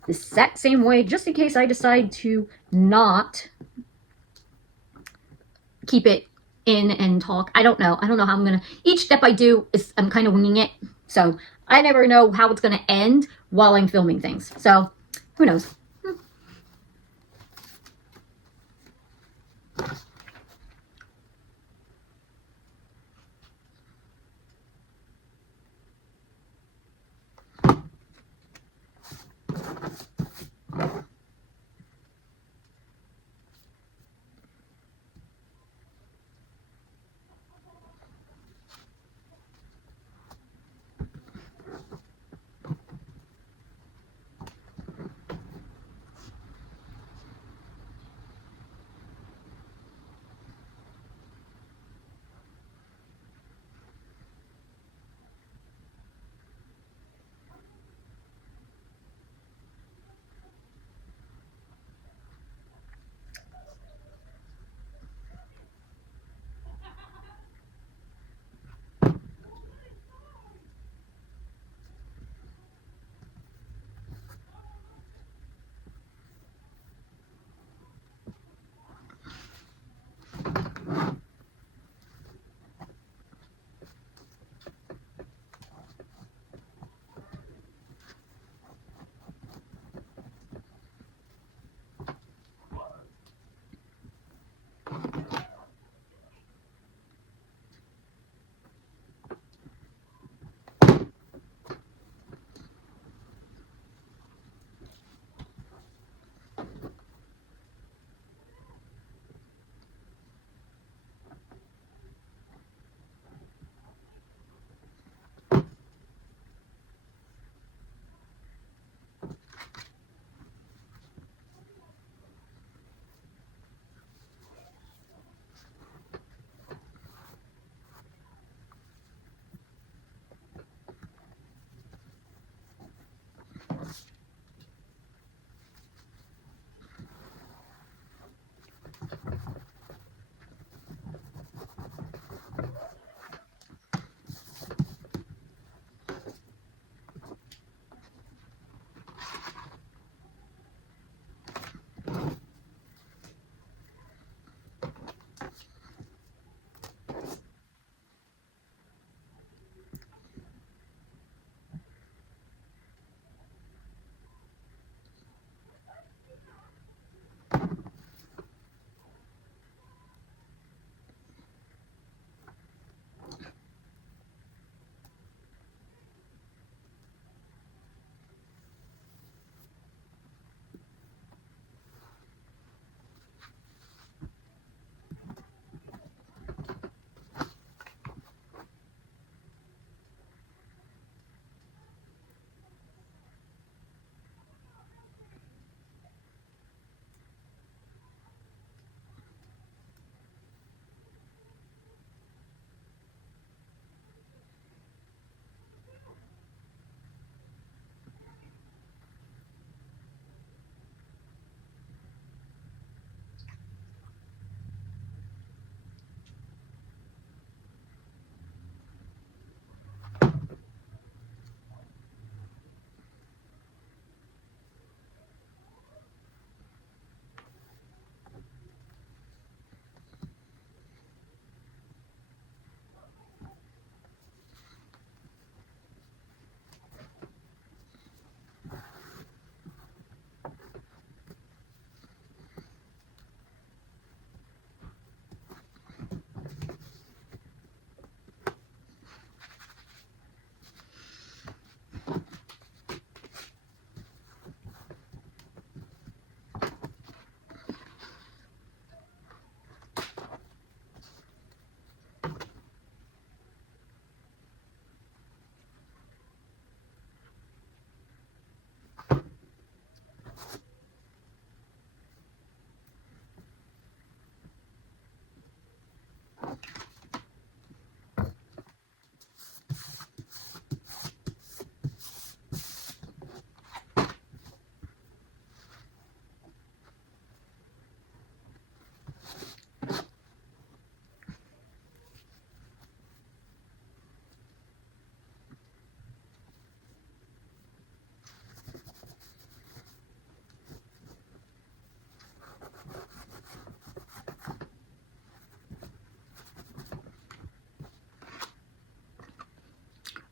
the exact same way, just in case I decide to not keep it in and talk. I don't know. I don't know how I'm going to, each step I do is, I'm kind of winging it. So I never know how it's going to end while I'm filming things. So who knows?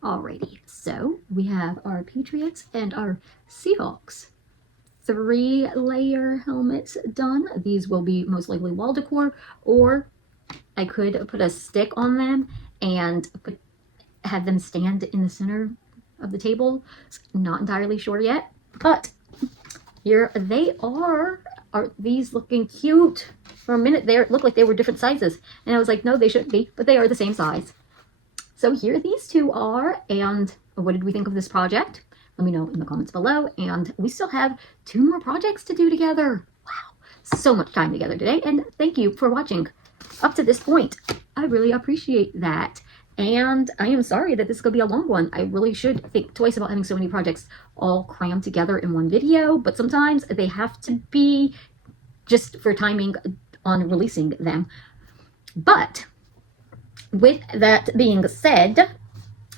Alrighty, so we have our Patriots and our Seahawks 3-layer helmets done. These will be most likely wall decor, or I could put a stick on them and have them stand in the center of the table. Not entirely sure yet, but here they are. Are these looking cute? For a minute there, it looked like they were different sizes, and I was like, no, they shouldn't be, but they are the same size. So here these two are, and what did we think of this project? Let me know in the comments below, and we still have 2 more projects to do together. Wow, so much time together today, and thank you for watching up to this point. I really appreciate that, and I am sorry that this is going to be a long one. I really should think twice about having so many projects all crammed together in one video, but sometimes they have to be just for timing on releasing them. But with that being said,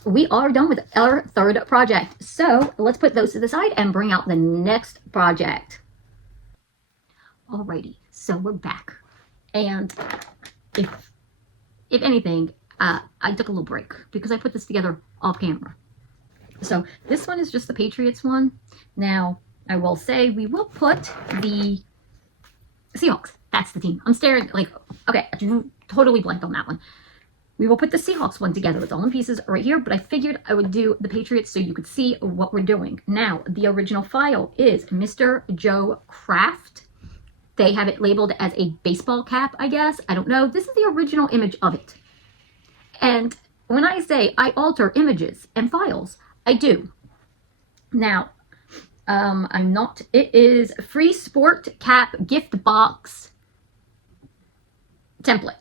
we are done with our 3rd project. So let's put those to the side and bring out the next project. Alrighty, so we're back. And if anything, I took a little break because I put this together off camera. So this one is just the Patriots one. Now, I will say we will put the Seahawks. That's the team. I'm staring like, okay, I totally blanked on that one. We will put the Seahawks one together. It's all in pieces right here, but I figured I would do the Patriots so you could see what we're doing. Now, the original file is Mr. Joe Craft. They have it labeled as a baseball cap, I guess. I don't know. This is the original image of it. And when I say I alter images and files, I do. Now, I'm not, it is free sport cap gift box template.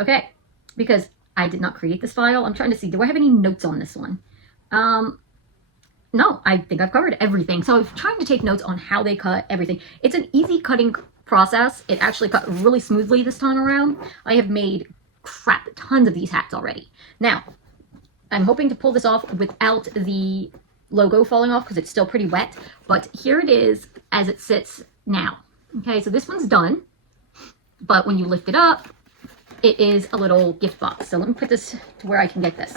Okay, because I did not create this file. I'm trying to see, do I have any notes on this one? No, I think I've covered everything. So I was trying to take notes on how they cut everything. It's an easy cutting process. It actually cut really smoothly this time around. I have made tons of these hats already. Now, I'm hoping to pull this off without the logo falling off because it's still pretty wet, but here it is as it sits now. Okay, so this one's done, but when you lift it up, it is a little gift box. So let me put this to where I can get this.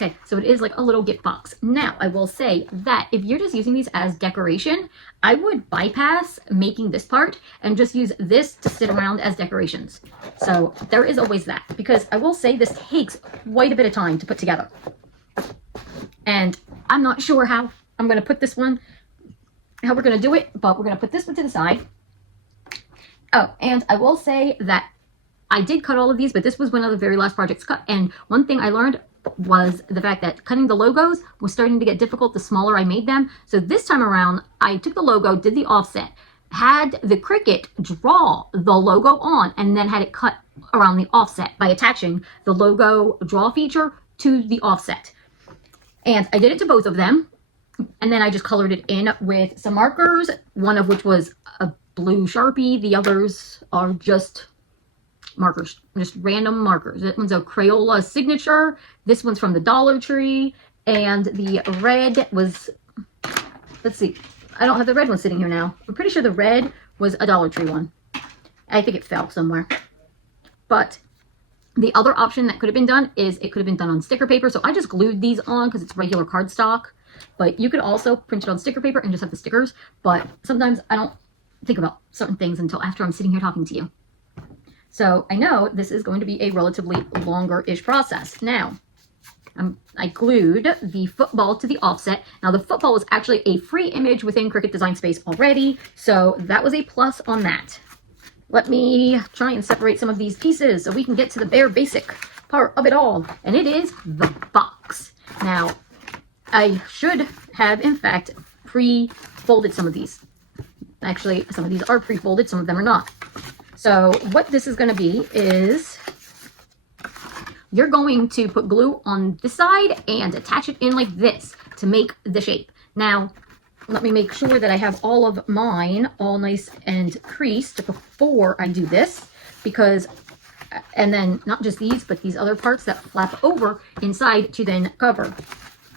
Okay, so it is like a little gift box. Now, I will say that if you're just using these as decoration, I would bypass making this part and just use this to sit around as decorations. So there is always that, because I will say this takes quite a bit of time to put together. And I'm not sure how I'm going to put this one, how we're going to do it, but we're going to put this one to the side. Oh, and I will say that I did cut all of these, but this was one of the very last projects cut. And one thing I learned was the fact that cutting the logos was starting to get difficult the smaller I made them. So this time around, I took the logo, did the offset, had the Cricut draw the logo on, and then had it cut around the offset by attaching the logo draw feature to the offset. And I did it to both of them, and then I just colored it in with some markers, one of which was a blue Sharpie. The others are just markers, just random markers. This one's a Crayola signature. This one's from the Dollar Tree. And the red was, let's see, I don't have the red one sitting here now. I'm pretty sure the red was a Dollar Tree one. I think it fell somewhere. But the other option that could have been done is it could have been done on sticker paper. So I just glued these on because it's regular cardstock. But you could also print it on sticker paper and just have the stickers. But sometimes I don't think about certain things until after I'm sitting here talking to you. So I know this is going to be a relatively longer-ish process. Now, I glued the football to the offset. Now, the football was actually a free image within Cricut Design Space already, so that was a plus on that. Let me try and separate some of these pieces so we can get to the bare basic part of it all, and it is the box. Now, I should have, in fact, pre-folded some of these. Actually, some of these are pre-folded, some of them are not. So what this is going to be is you're going to put glue on this side and attach it in like this to make the shape. Now, let me make sure that I have all of mine all nice and creased before I do this, because, and then not just these, but these other parts that flap over inside to then cover.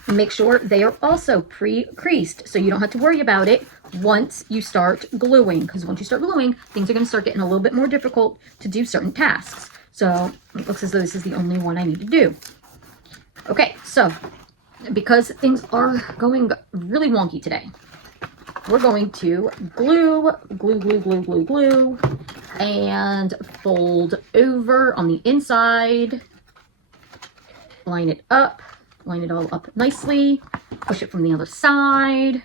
Make sure they are also pre-creased so you don't have to worry about it once you start gluing, because once you start gluing, things are going to start getting a little bit more difficult to do certain tasks. So it looks as though this is the only one I need to do. Okay, so because things are going really wonky today, we're going to glue, and fold over on the inside, line it all up nicely, push it from the other side,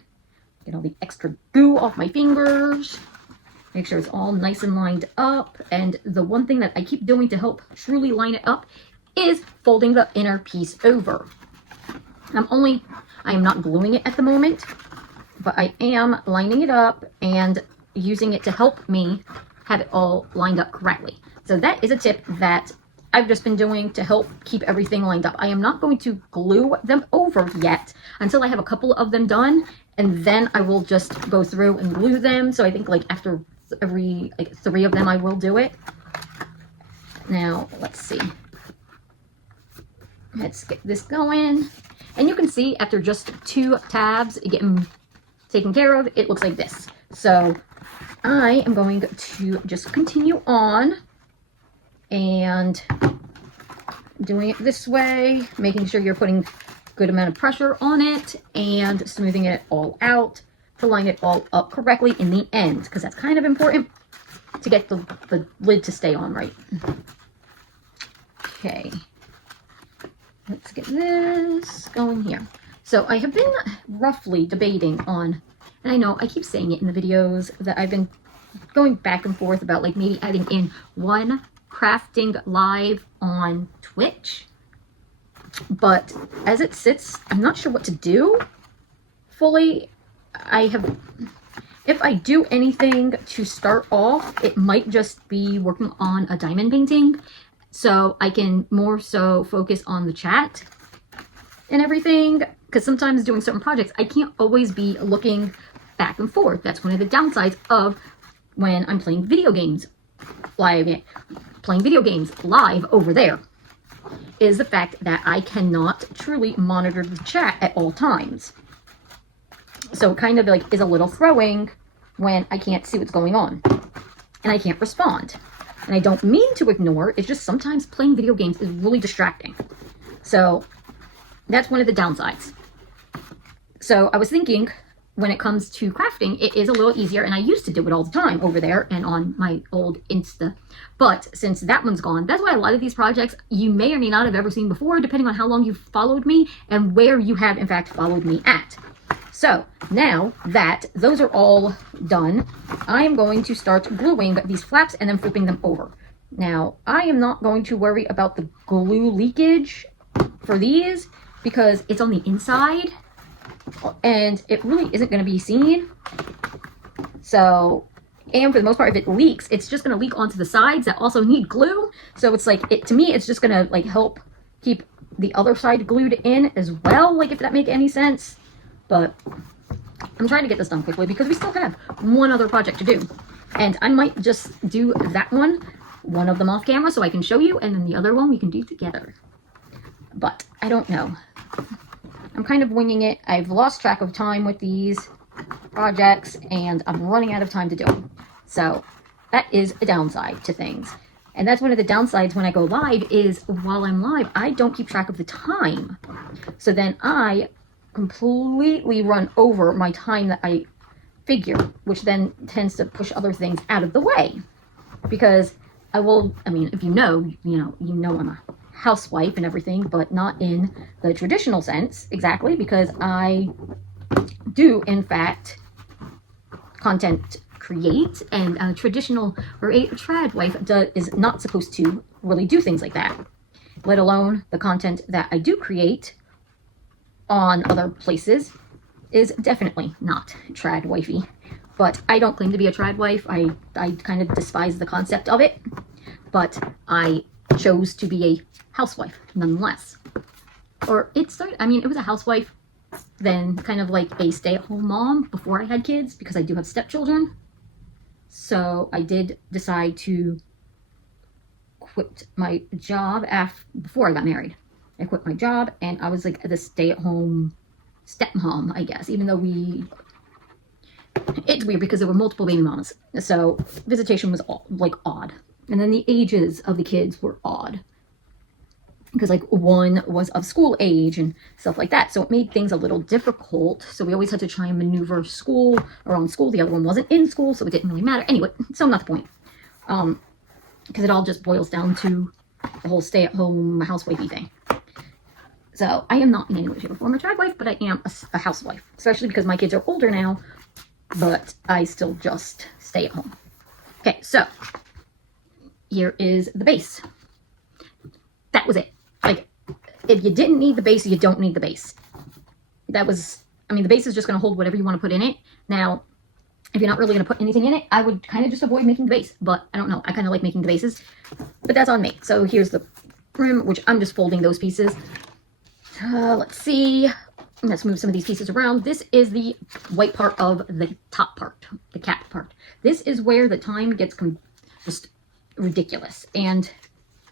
get all the extra goo off my fingers, make sure it's all nice and lined up. And the one thing that I keep doing to help truly line it up is folding the inner piece over. I am not gluing it at the moment, but I am lining it up and using it to help me have it all lined up correctly. So that is a tip that I've just been doing to help keep everything lined up. I am not going to glue them over yet until I have a couple of them done, and then I will just go through and glue them. So I think like after every 3 of them I will do it. Now let's see. Let's get this going. And you can see after just 2 tabs getting taken care of, it looks like this. So I am going to just continue on and doing it this way, making sure you're putting a good amount of pressure on it and smoothing it all out to line it all up correctly in the end, because that's kind of important to get the lid to stay on right. Okay. Let's get this going here. So I have been roughly debating on, and I know I keep saying it in the videos, that I've been going back and forth about like maybe adding in one crafting live on Twitch. But as it sits, I'm not sure what to do fully. If I do anything to start off, it might just be working on a diamond painting, so I can more so focus on the chat and everything, because sometimes doing certain projects, I can't always be looking back and forth. That's one of the downsides of when I'm playing video games live over there, is the fact that I cannot truly monitor the chat at all times. So it kind of like is a little throwing when I can't see what's going on and I can't respond. And I don't mean to ignore, it's just sometimes playing video games is really distracting. So that's one of the downsides. So I was thinking, when it comes to crafting, it is a little easier, and I used to do it all the time over there and on my old Insta. But since that one's gone, that's why a lot of these projects you may or may not have ever seen before, depending on how long you've followed me and where you have in fact followed me at. So now that those are all done, I am going to start gluing these flaps and then flipping them over. Now, I am not going to worry about the glue leakage for these because it's on the inside and it really isn't going to be seen. So, and for the most part, if it leaks, it's just going to leak onto the sides that also need glue. So it's like, to me, it's just going to like help keep the other side glued in as well, like if that makes any sense. But I'm trying to get this done quickly because we still have one other project to do. And I might just do that one of them off camera so I can show you, and then the other one we can do together. But I don't know. I'm kind of winging it. I've lost track of time with these projects and I'm running out of time to do them. So that is a downside to things. And that's one of the downsides when I go live is while I'm live, I don't keep track of the time. So then I completely run over my time that I figure, which then tends to push other things out of the way. Because I mean, if you know I'm a housewife and everything, but not in the traditional sense exactly, because I do in fact content create, and a traditional or a trad wife is not supposed to really do things like that, let alone the content that I do create on other places is definitely not trad wifey. But I don't claim to be a trad wife. I kind of despise the concept of it, but I chose to be a housewife nonetheless. Or it was a housewife, then kind of like a stay-at-home mom before I had kids, because I do have stepchildren. So I did decide to quit my job before I got married. I quit my job and I was like the stay-at-home stepmom, I guess, even though it's weird because there were multiple baby mamas. So visitation was like odd. And then the ages of the kids were odd. because like one was of school age and stuff like that. So it made things a little difficult. So we always had to try and maneuver school around school. The other one wasn't in school, so it didn't really matter. Anyway, so not the point. Because it all just boils down to the whole stay-at-home housewifey thing. So I am not in any way, shape, or form a child wife, but I am a housewife. Especially because my kids are older now, but I still just stay at home. Okay, so here is the base. That was it. Like, if you didn't need the base, you don't need the base. That was, I mean, the base is just going to hold whatever you want to put in it. Now, if you're not really going to put anything in it, I would kind of just avoid making the base. But I don't know. I kind of like making the bases. But that's on me. So here's the rim, which I'm just folding those pieces. Let's see. Let's move some of these pieces around. This is the white part of the top part, the cap part. This is where the time gets just ridiculous. And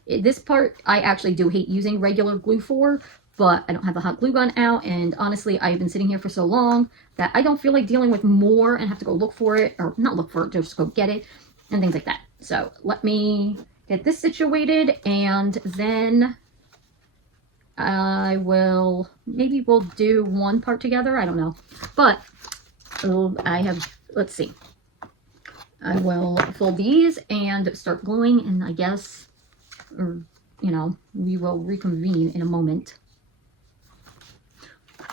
this part, I actually do hate using regular glue for, but I don't have the hot glue gun out, and honestly, I've been sitting here for so long that I don't feel like dealing with more and have to go look for it, or not look for it, just go get it, and things like that. So let me get this situated, and then maybe we'll do one part together, I don't know. But let's see. I will fold these and start gluing, and I guess, or, you know, we will reconvene in a moment.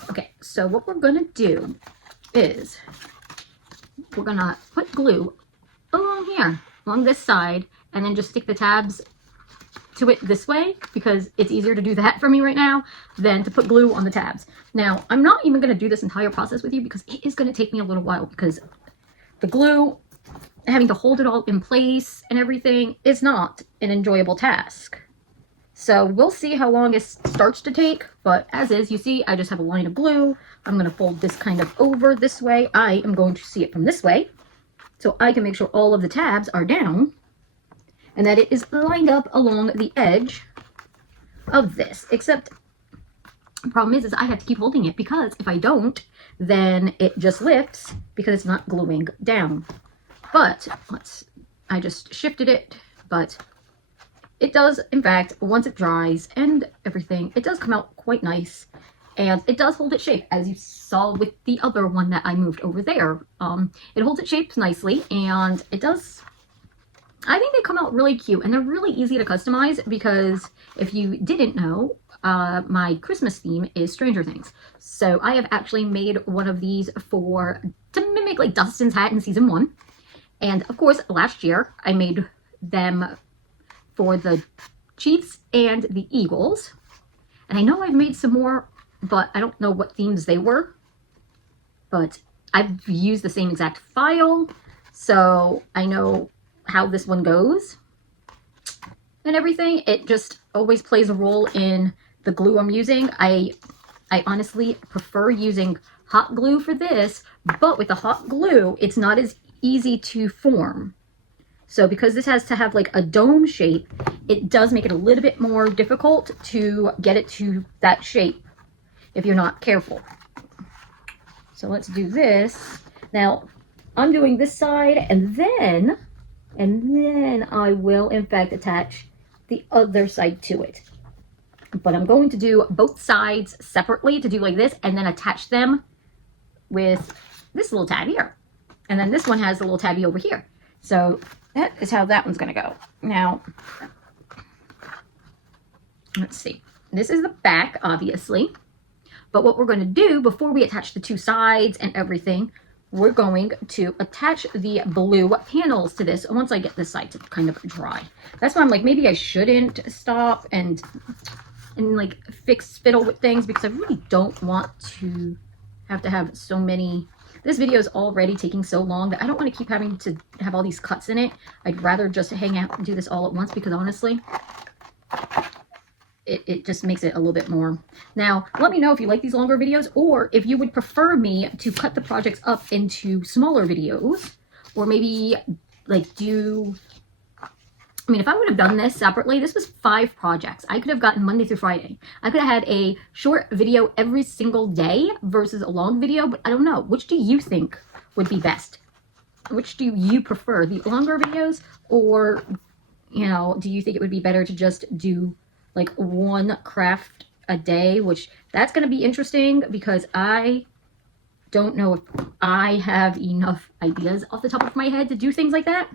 Okay, so what we're gonna do is we're gonna put glue along here, along this side, and then just stick the tabs to it this way, because it's easier to do that for me right now than to put glue on the tabs. Now, I'm not even gonna do this entire process with you because it is gonna take me a little while, because the glue, having to hold it all in place and everything, is not an enjoyable task. So we'll see how long it starts to take, but as is, you see, I just have a line of glue. I'm going to fold this kind of over this way. I am going to see it from this way, so I can make sure all of the tabs are down and that it is lined up along the edge of this. Except the problem is I have to keep holding it, because if I don't, then it just lifts because it's not gluing down. But I just shifted it, but it does, in fact, once it dries and everything, it does come out quite nice. And it does hold its shape, as you saw with the other one that I moved over there. It holds its shape nicely, and it does, I think they come out really cute, and they're really easy to customize, because if you didn't know, my Christmas theme is Stranger Things. So I have actually made one of these to mimic like Dustin's hat in season 1. And of course, last year I made them for the Chiefs and the Eagles. And I know I've made some more, but I don't know what themes they were. But I've used the same exact file, so I know how this one goes and everything. It just always plays a role in the glue I'm using. I honestly prefer using hot glue for this, but with the hot glue, it's not as easy to form. So because this has to have like a dome shape, it does make it a little bit more difficult to get it to that shape if you're not careful. So let's do this. Now, I'm doing this side, and then I will in fact attach the other side to it. But I'm going to do both sides separately, to do like this, and then attach them with this little tab here. And then this one has a little tabby over here. So that is how that one's going to go. Now, let's see. This is the back, obviously. But what we're going to do before we attach the two sides and everything, we're going to attach the blue panels to this once I get this side to kind of dry. That's why I'm like, maybe I shouldn't stop and like fiddle with things, because I really don't want to have so many. This video is already taking so long that I don't want to keep having to have all these cuts in it. I'd rather just hang out and do this all at once, because honestly, it just makes it a little bit more. Now, let me know if you like these longer videos, or if you would prefer me to cut the projects up into smaller videos, or maybe like I mean, if I would have done this separately, this was 5 projects. I could have gotten Monday through Friday. I could have had a short video every single day versus a long video, but I don't know. Which do you think would be best? Which do you prefer? The longer videos, or, you know, do you think it would be better to just do like one craft a day, which that's going to be interesting because I don't know if I have enough ideas off the top of my head to do things like that.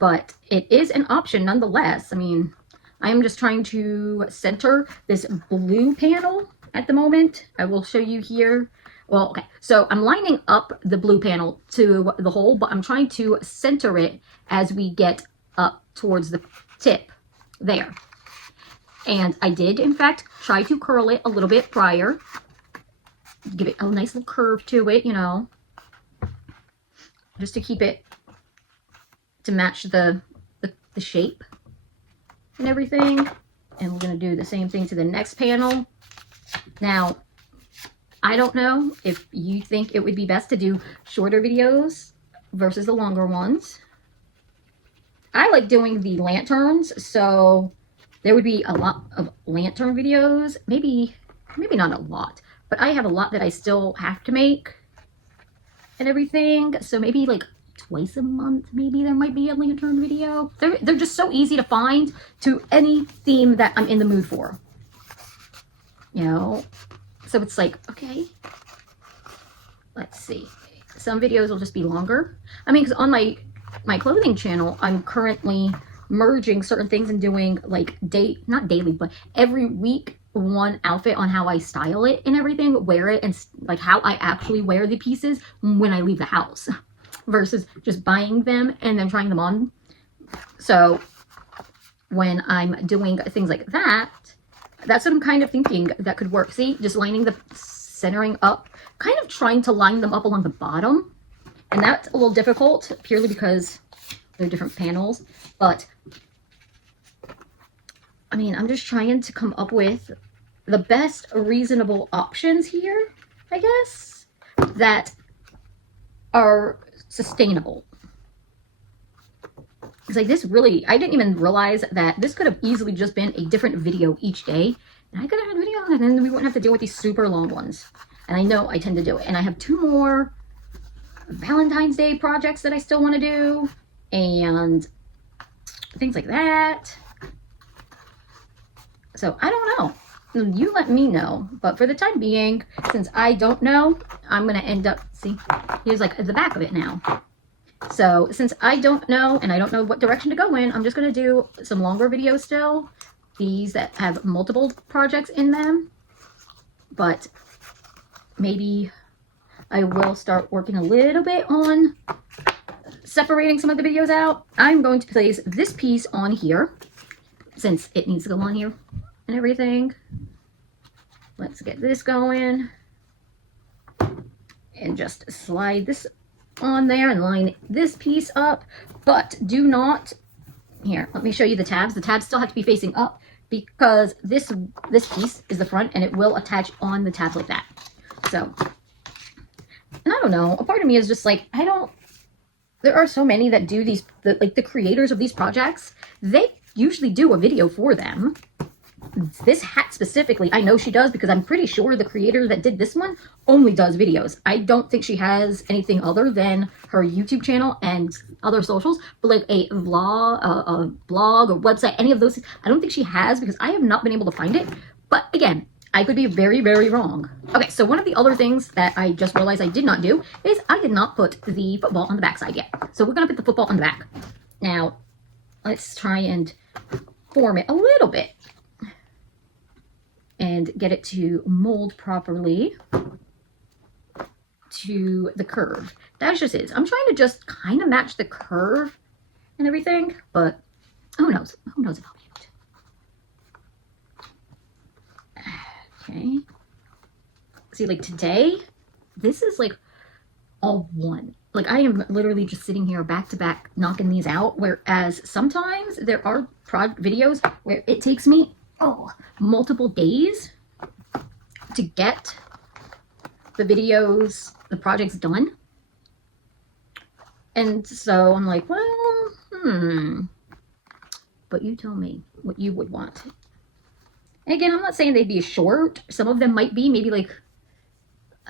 But it is an option nonetheless. I mean, I am just trying to center this blue panel at the moment. I will show you here. Well, okay, so I'm lining up the blue panel to the hole, but I'm trying to center it as we get up towards the tip there. And I did, in fact, try to curl it a little bit prior. Give it a nice little curve to it, you know, just to keep it, to match the shape and everything. And we're going to do the same thing to the next panel. Now, I don't know if you think it would be best to do shorter videos versus the longer ones. I like doing the lanterns, so there would be a lot of lantern videos. Maybe not a lot, but I have a lot that I still have to make and everything. So maybe like twice a month, maybe there might be a lantern video. They're just so easy to find to any theme that I'm in the mood for. You know, so it's like, okay, let's see. Some videos will just be longer. I mean, because on my clothing channel, I'm currently merging certain things and doing like not daily, but every week one outfit on how I style it and everything, wear it, and like how I actually wear the pieces when I leave the house versus just buying them and then trying them on. So when I'm doing things like that, that's what I'm kind of thinking that could work. See, just lining the centering up, kind of trying to line them up along the bottom. And that's a little difficult purely because they're different panels. But I mean, I'm just trying to come up with the best reasonable options here, I guess, that are sustainable. It's like this really, I didn't even realize that this could have easily just been a different video each day. And I could have had a video and then we wouldn't have to deal with these super long ones. And I know I tend to do it. And I have 2 more Valentine's Day projects that I still want to do. And things like that. So I don't know. You let me know. But for the time being, since I don't know, I'm going to end up, see, here's like the back of it now. So since I don't know, and I don't know what direction to go in, I'm just going to do some longer videos still. These that have multiple projects in them. But maybe I will start working a little bit on separating some of the videos out. I'm going to place this piece on here, since it needs to go on here and everything. Let's get this going. And just slide this on there and line this piece up. But do not, here, let me show you the tabs. The tabs still have to be facing up because this piece is the front and it will attach on the tabs like that. So, and I don't know, a part of me is just like, there are so many that do these, like the creators of these projects, they usually do a video for them. This hat specifically, I know she does because I'm pretty sure the creator that did this one only does videos. I don't think she has anything other than her YouTube channel and other socials, but like a vlog, a blog, or website, any of those things, I don't think she has because I have not been able to find it. But again, I could be very, very wrong. Okay, so one of the other things that I just realized I did not do is I did not put the football on the back side yet. So we're going to put the football on the back. Now, let's try and form it a little bit and get it to mold properly to the curve. That just is. I'm trying to just kind of match the curve and everything, but who knows? Who knows if I'll be able to. Okay. See, like today, this is like all one. Like I am literally just sitting here back to back knocking these out, whereas sometimes there are videos where it takes me multiple days to get the videos, the projects done. And so I'm like, well, but you tell me what you would want. And again, I'm not saying they'd be short. Some of them might be maybe like,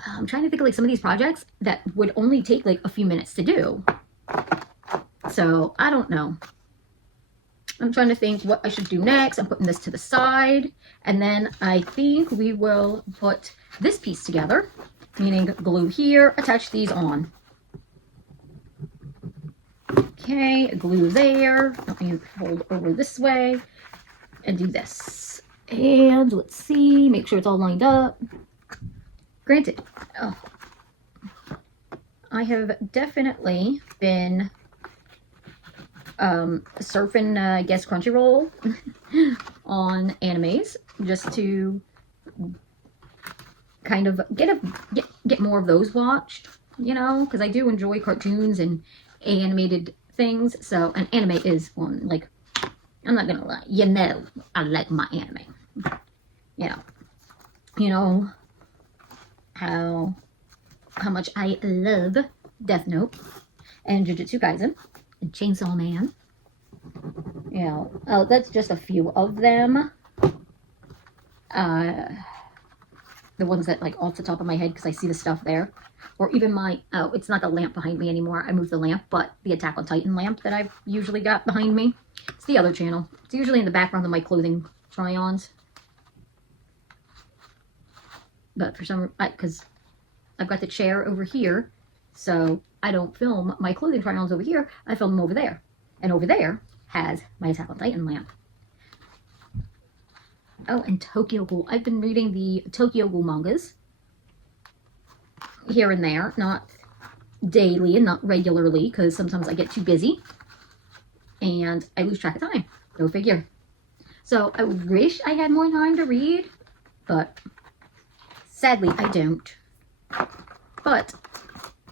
I'm trying to think of like some of these projects that would only take like a few minutes to do. So I don't know. I'm trying to think what I should do next. I'm putting this to the side, and then I think we will put this piece together, meaning glue here, attach these on. Okay, glue there. Let me fold over this way and do this. And let's see, make sure it's all lined up. Granted, I have definitely been surfing, I guess, Crunchyroll on animes just to kind of get more of those watched, you know, because I do enjoy cartoons and animated things. So an anime is one, like, I'm not gonna lie, you know, I like my anime. You know how much I love Death Note and Jujutsu Kaisen and Chainsaw Man. You know, oh, that's just a few of them. The ones that, like, off the top of my head, because I see the stuff there. Or even my, oh, it's not the lamp behind me anymore. I moved the lamp, but the Attack on Titan lamp that I've usually got behind me. It's the other channel. It's usually in the background of my clothing try-ons. But for some, because I've got the chair over here, so I don't film my clothing try-ons over here. I film them over there. And over there has my Attack on Titan lamp. Oh, and Tokyo Ghoul. I've been reading the Tokyo Ghoul mangas here and there, not daily and not regularly, because sometimes I get too busy and I lose track of time. Go figure. So I wish I had more time to read, but sadly I don't. But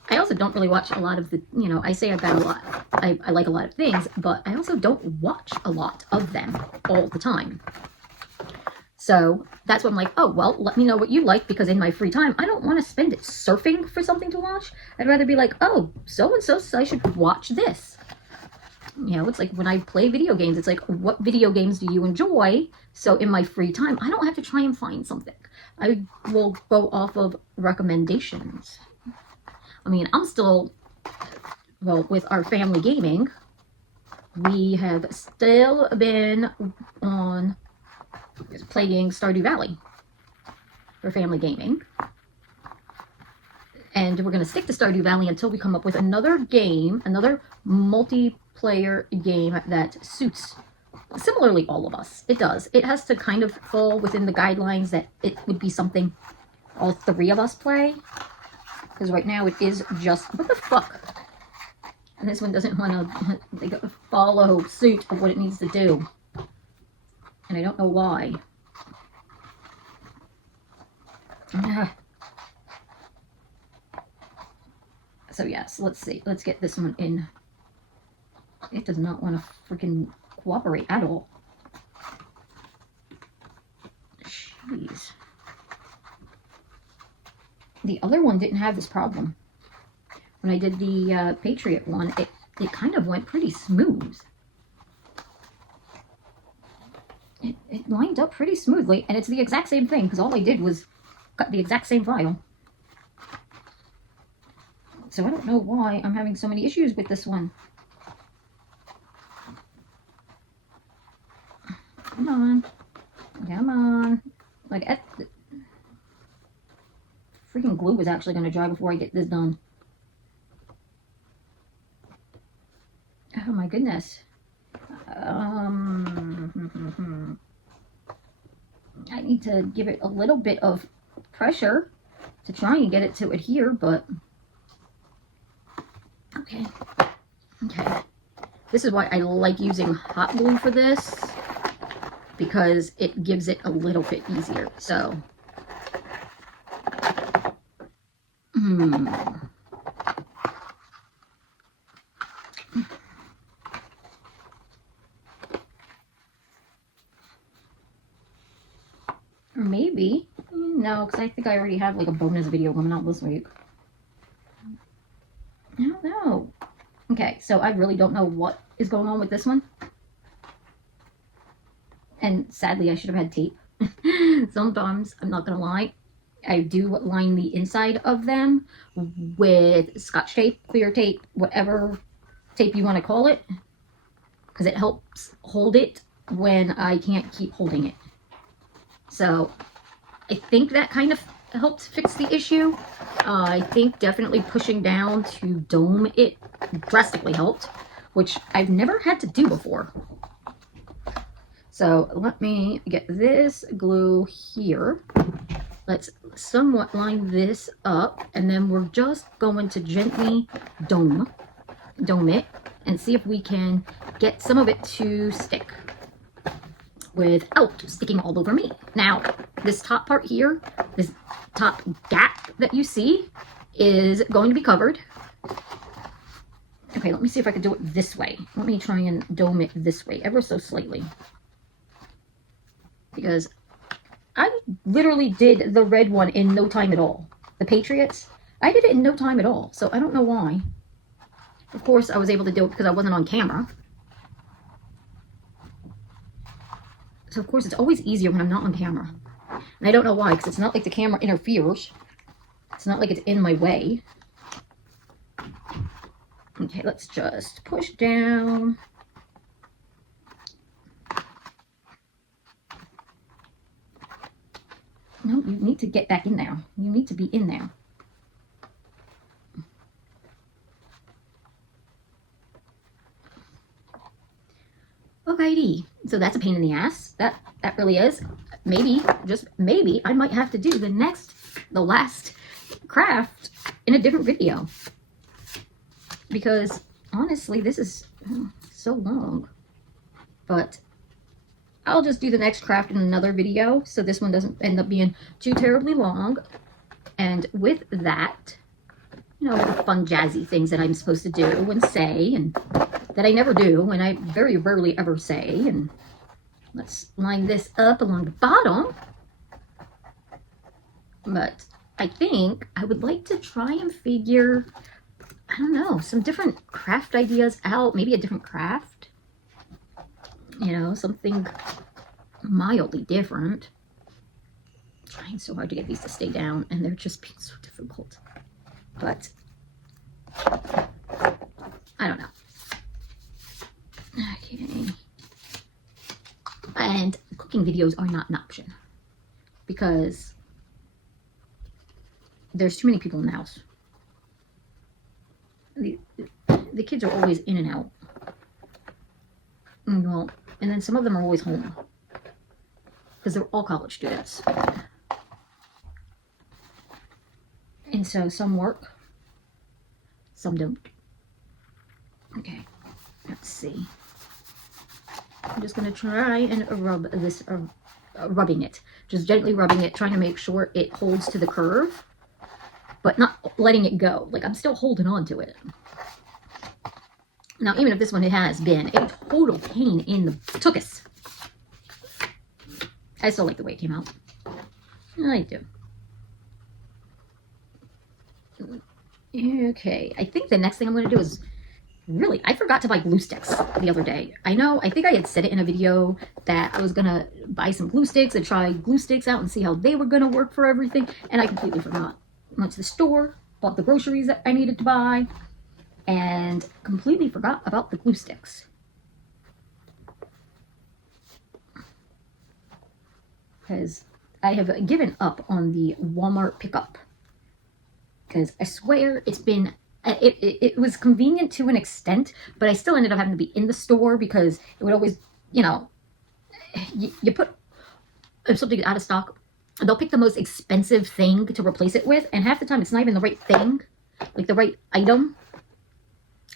I also don't really watch a lot of the, you know, I say I've got a lot. I like a lot of things, but I also don't watch a lot of them all the time. So that's when I'm like, oh, well, let me know what you like, because in my free time, I don't want to spend it surfing for something to watch. I'd rather be like, oh, so-and-so says I should watch this. You know, it's like when I play video games, it's like, what video games do you enjoy? So in my free time, I don't have to try and find something. I will go off of recommendations. I mean, I'm still, well, with our family gaming, we have still been on playing Stardew Valley for family gaming. And we're going to stick to Stardew Valley until we come up with another game, another multiplayer game that suits similarly all of us. It does. It has to kind of fall within the guidelines that it would be something all three of us play. Because right now it is just, what the fuck? And this one doesn't want to follow suit of what it needs to do. And I don't know why. So yes, let's see. Let's get this one in. It does not want to freaking cooperate at all. Jeez. The other one didn't have this problem. When I did the Patriot one, it kind of went pretty smooth. It lined up pretty smoothly, and it's the exact same thing, because all I did was cut the exact same file. So I don't know why I'm having so many issues with this one. Come on. Come on. Like, freaking glue is actually going to dry before I get this done. Oh my goodness. I need to give it a little bit of pressure to try and get it to adhere, but okay. This is why I like using hot glue for this, because it gives it a little bit easier. So or maybe, no, because I think I already have like a bonus video coming out this week. I don't know. Okay, so I really don't know what is going on with this one. And sadly, I should have had tape. Sometimes, I'm not going to lie, I do line the inside of them with Scotch tape, clear tape, whatever tape you want to call it. because it helps hold it when I can't keep holding it. So I think that kind of helped fix the issue. I think definitely pushing down to dome it drastically helped, which I've never had to do before. So let me get this glue here. Let's somewhat line this up, and then we're just going to gently dome it and see if we can get some of it to stick without sticking all over me. Now, this top part here, this top gap that you see is going to be covered. Okay, let me see if I can do it this way. Let me try and dome it this way, ever so slightly. Because I literally did the red one in no time at all. The Patriots, I did it in no time at all, so I don't know why. Of course, I was able to do it because I wasn't on camera. So, of course, it's always easier when I'm not on camera. And I don't know why, because it's not like the camera interferes. It's not like it's in my way. Okay, let's just push down. No, you need to get back in there. You need to be in there. Alrighty, so that's a pain in the ass. That really is. Maybe, just maybe, I might have to do the last craft in a different video. Because, honestly, this is so long. But I'll just do the next craft in another video, so this one doesn't end up being too terribly long. And with that, you know, the fun jazzy things that I'm supposed to do and say, and that I never do, and I very rarely ever say. And let's line this up along the bottom. But I think I would like to try and figure, I don't know, some different craft ideas out. Maybe a different craft. You know, something mildly different. I'm trying so hard to get these to stay down, and they're just being so difficult. But I don't know. Okay. And cooking videos are not an option because there's too many people in the house. The kids are always in and out. Well, and then some of them are always home because they're all college students. And so some work, some don't. Okay, let's see. I'm just going to try and rub this, rubbing it. Just gently rubbing it, trying to make sure it holds to the curve, but not letting it go. Like, I'm still holding on to it. Now, even if this one has been a total pain in the tuchus, I still like the way it came out. I do. Okay, I think the next thing I'm going to do is, really, I forgot to buy glue sticks the other day. I think I had said it in a video that I was going to buy some glue sticks and try glue sticks out and see how they were going to work for everything, and I completely forgot. Went to the store, bought the groceries that I needed to buy, and completely forgot about the glue sticks. Because I have given up on the Walmart pickup. Because I swear it's been, it was convenient to an extent, but I still ended up having to be in the store because it would always, you know, you put something out of stock, they'll pick the most expensive thing to replace it with, and half the time it's not even the right thing, like the right item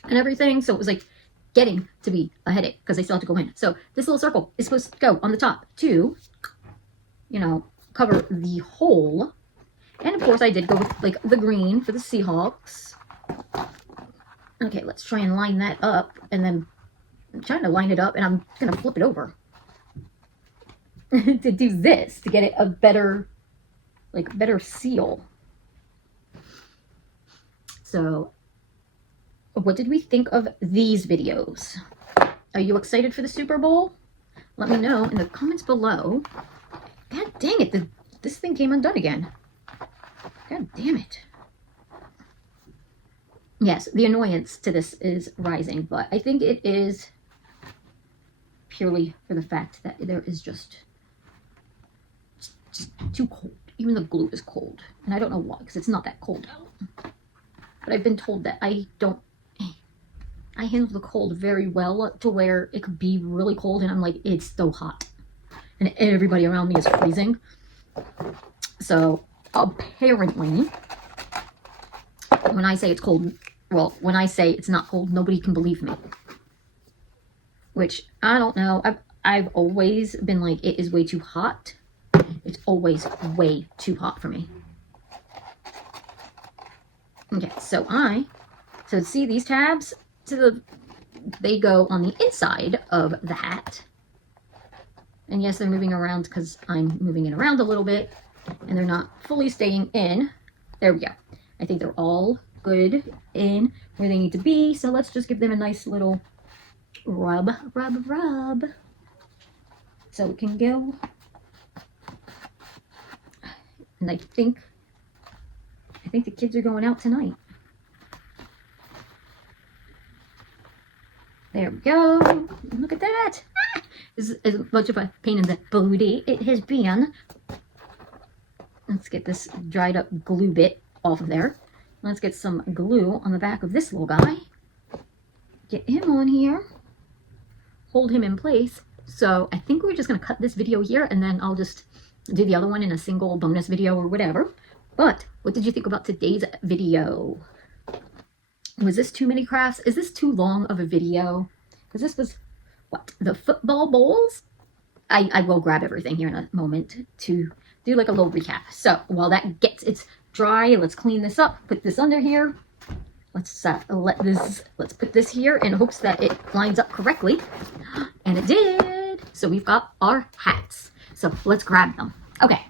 and everything. So it was like getting to be a headache because they still have to go in. So this little circle is supposed to go on the top to, you know, cover the hole. And of course I did go with like the green for the Seahawks. Okay, let's try and line that up, and then I'm trying to line it up, and I'm gonna flip it over to do this to get it a better, like better seal. So what did we think of these videos? Are you excited for the Super Bowl? Let me know in the comments below. God dang it, this thing came undone again. God damn it. Yes, the annoyance to this is rising, but I think it is purely for the fact that there is just too cold. Even the glue is cold, and I don't know why, because it's not that cold out. But I've been told that I handle the cold very well, to where it could be really cold and I'm like, it's so hot, and everybody around me is freezing. So apparently, when I say it's cold, well, when I say it's not cold, nobody can believe me. Which, I don't know. I've always been like, it is way too hot. It's always way too hot for me. Okay, so see these tabs? They go on the inside of the hat. And yes, they're moving around because I'm moving it around a little bit. And they're not fully staying in. There we go. I think they're all good in where they need to be. So let's just give them a nice little rub. So it can go. And I think the kids are going out tonight. There we go. Look at that. This is as much of a pain in the booty it has been. Let's get this dried up glue bit off of there. Let's get some glue on the back of this little guy. Get him on here. Hold him in place. So I think we're just going to cut this video here, and then I'll just do the other one in a single bonus video or whatever. But what did you think about today's video? Was this too many crafts? Is this too long of a video? Because this was, what, the football bowls? I will grab everything here in a moment to do like a little recap. So while that gets its dry, let's clean this up, put this under here. Let's put this here in hopes that it lines up correctly. And it did. So we've got our hats. So let's grab them. Okay.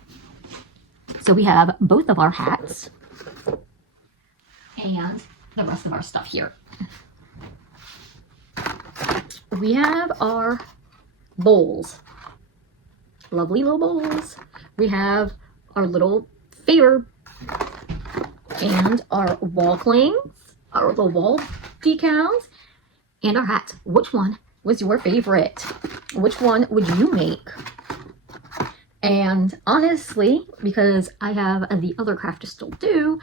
So we have both of our hats and the rest of our stuff here. We have our bowls. Lovely little bowls. We have our little favor and our wall clings, our little wall decals, and our hats. Which one was your favorite? Which one would you make? And honestly, because I have the other craft to still do,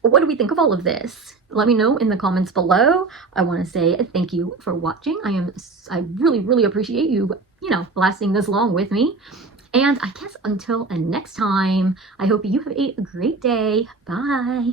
what do we think of all of this? Let me know in the comments below. I want to say thank you for watching. I really, really appreciate you, lasting this long with me. And I guess until next time, I hope you have a great day. Bye.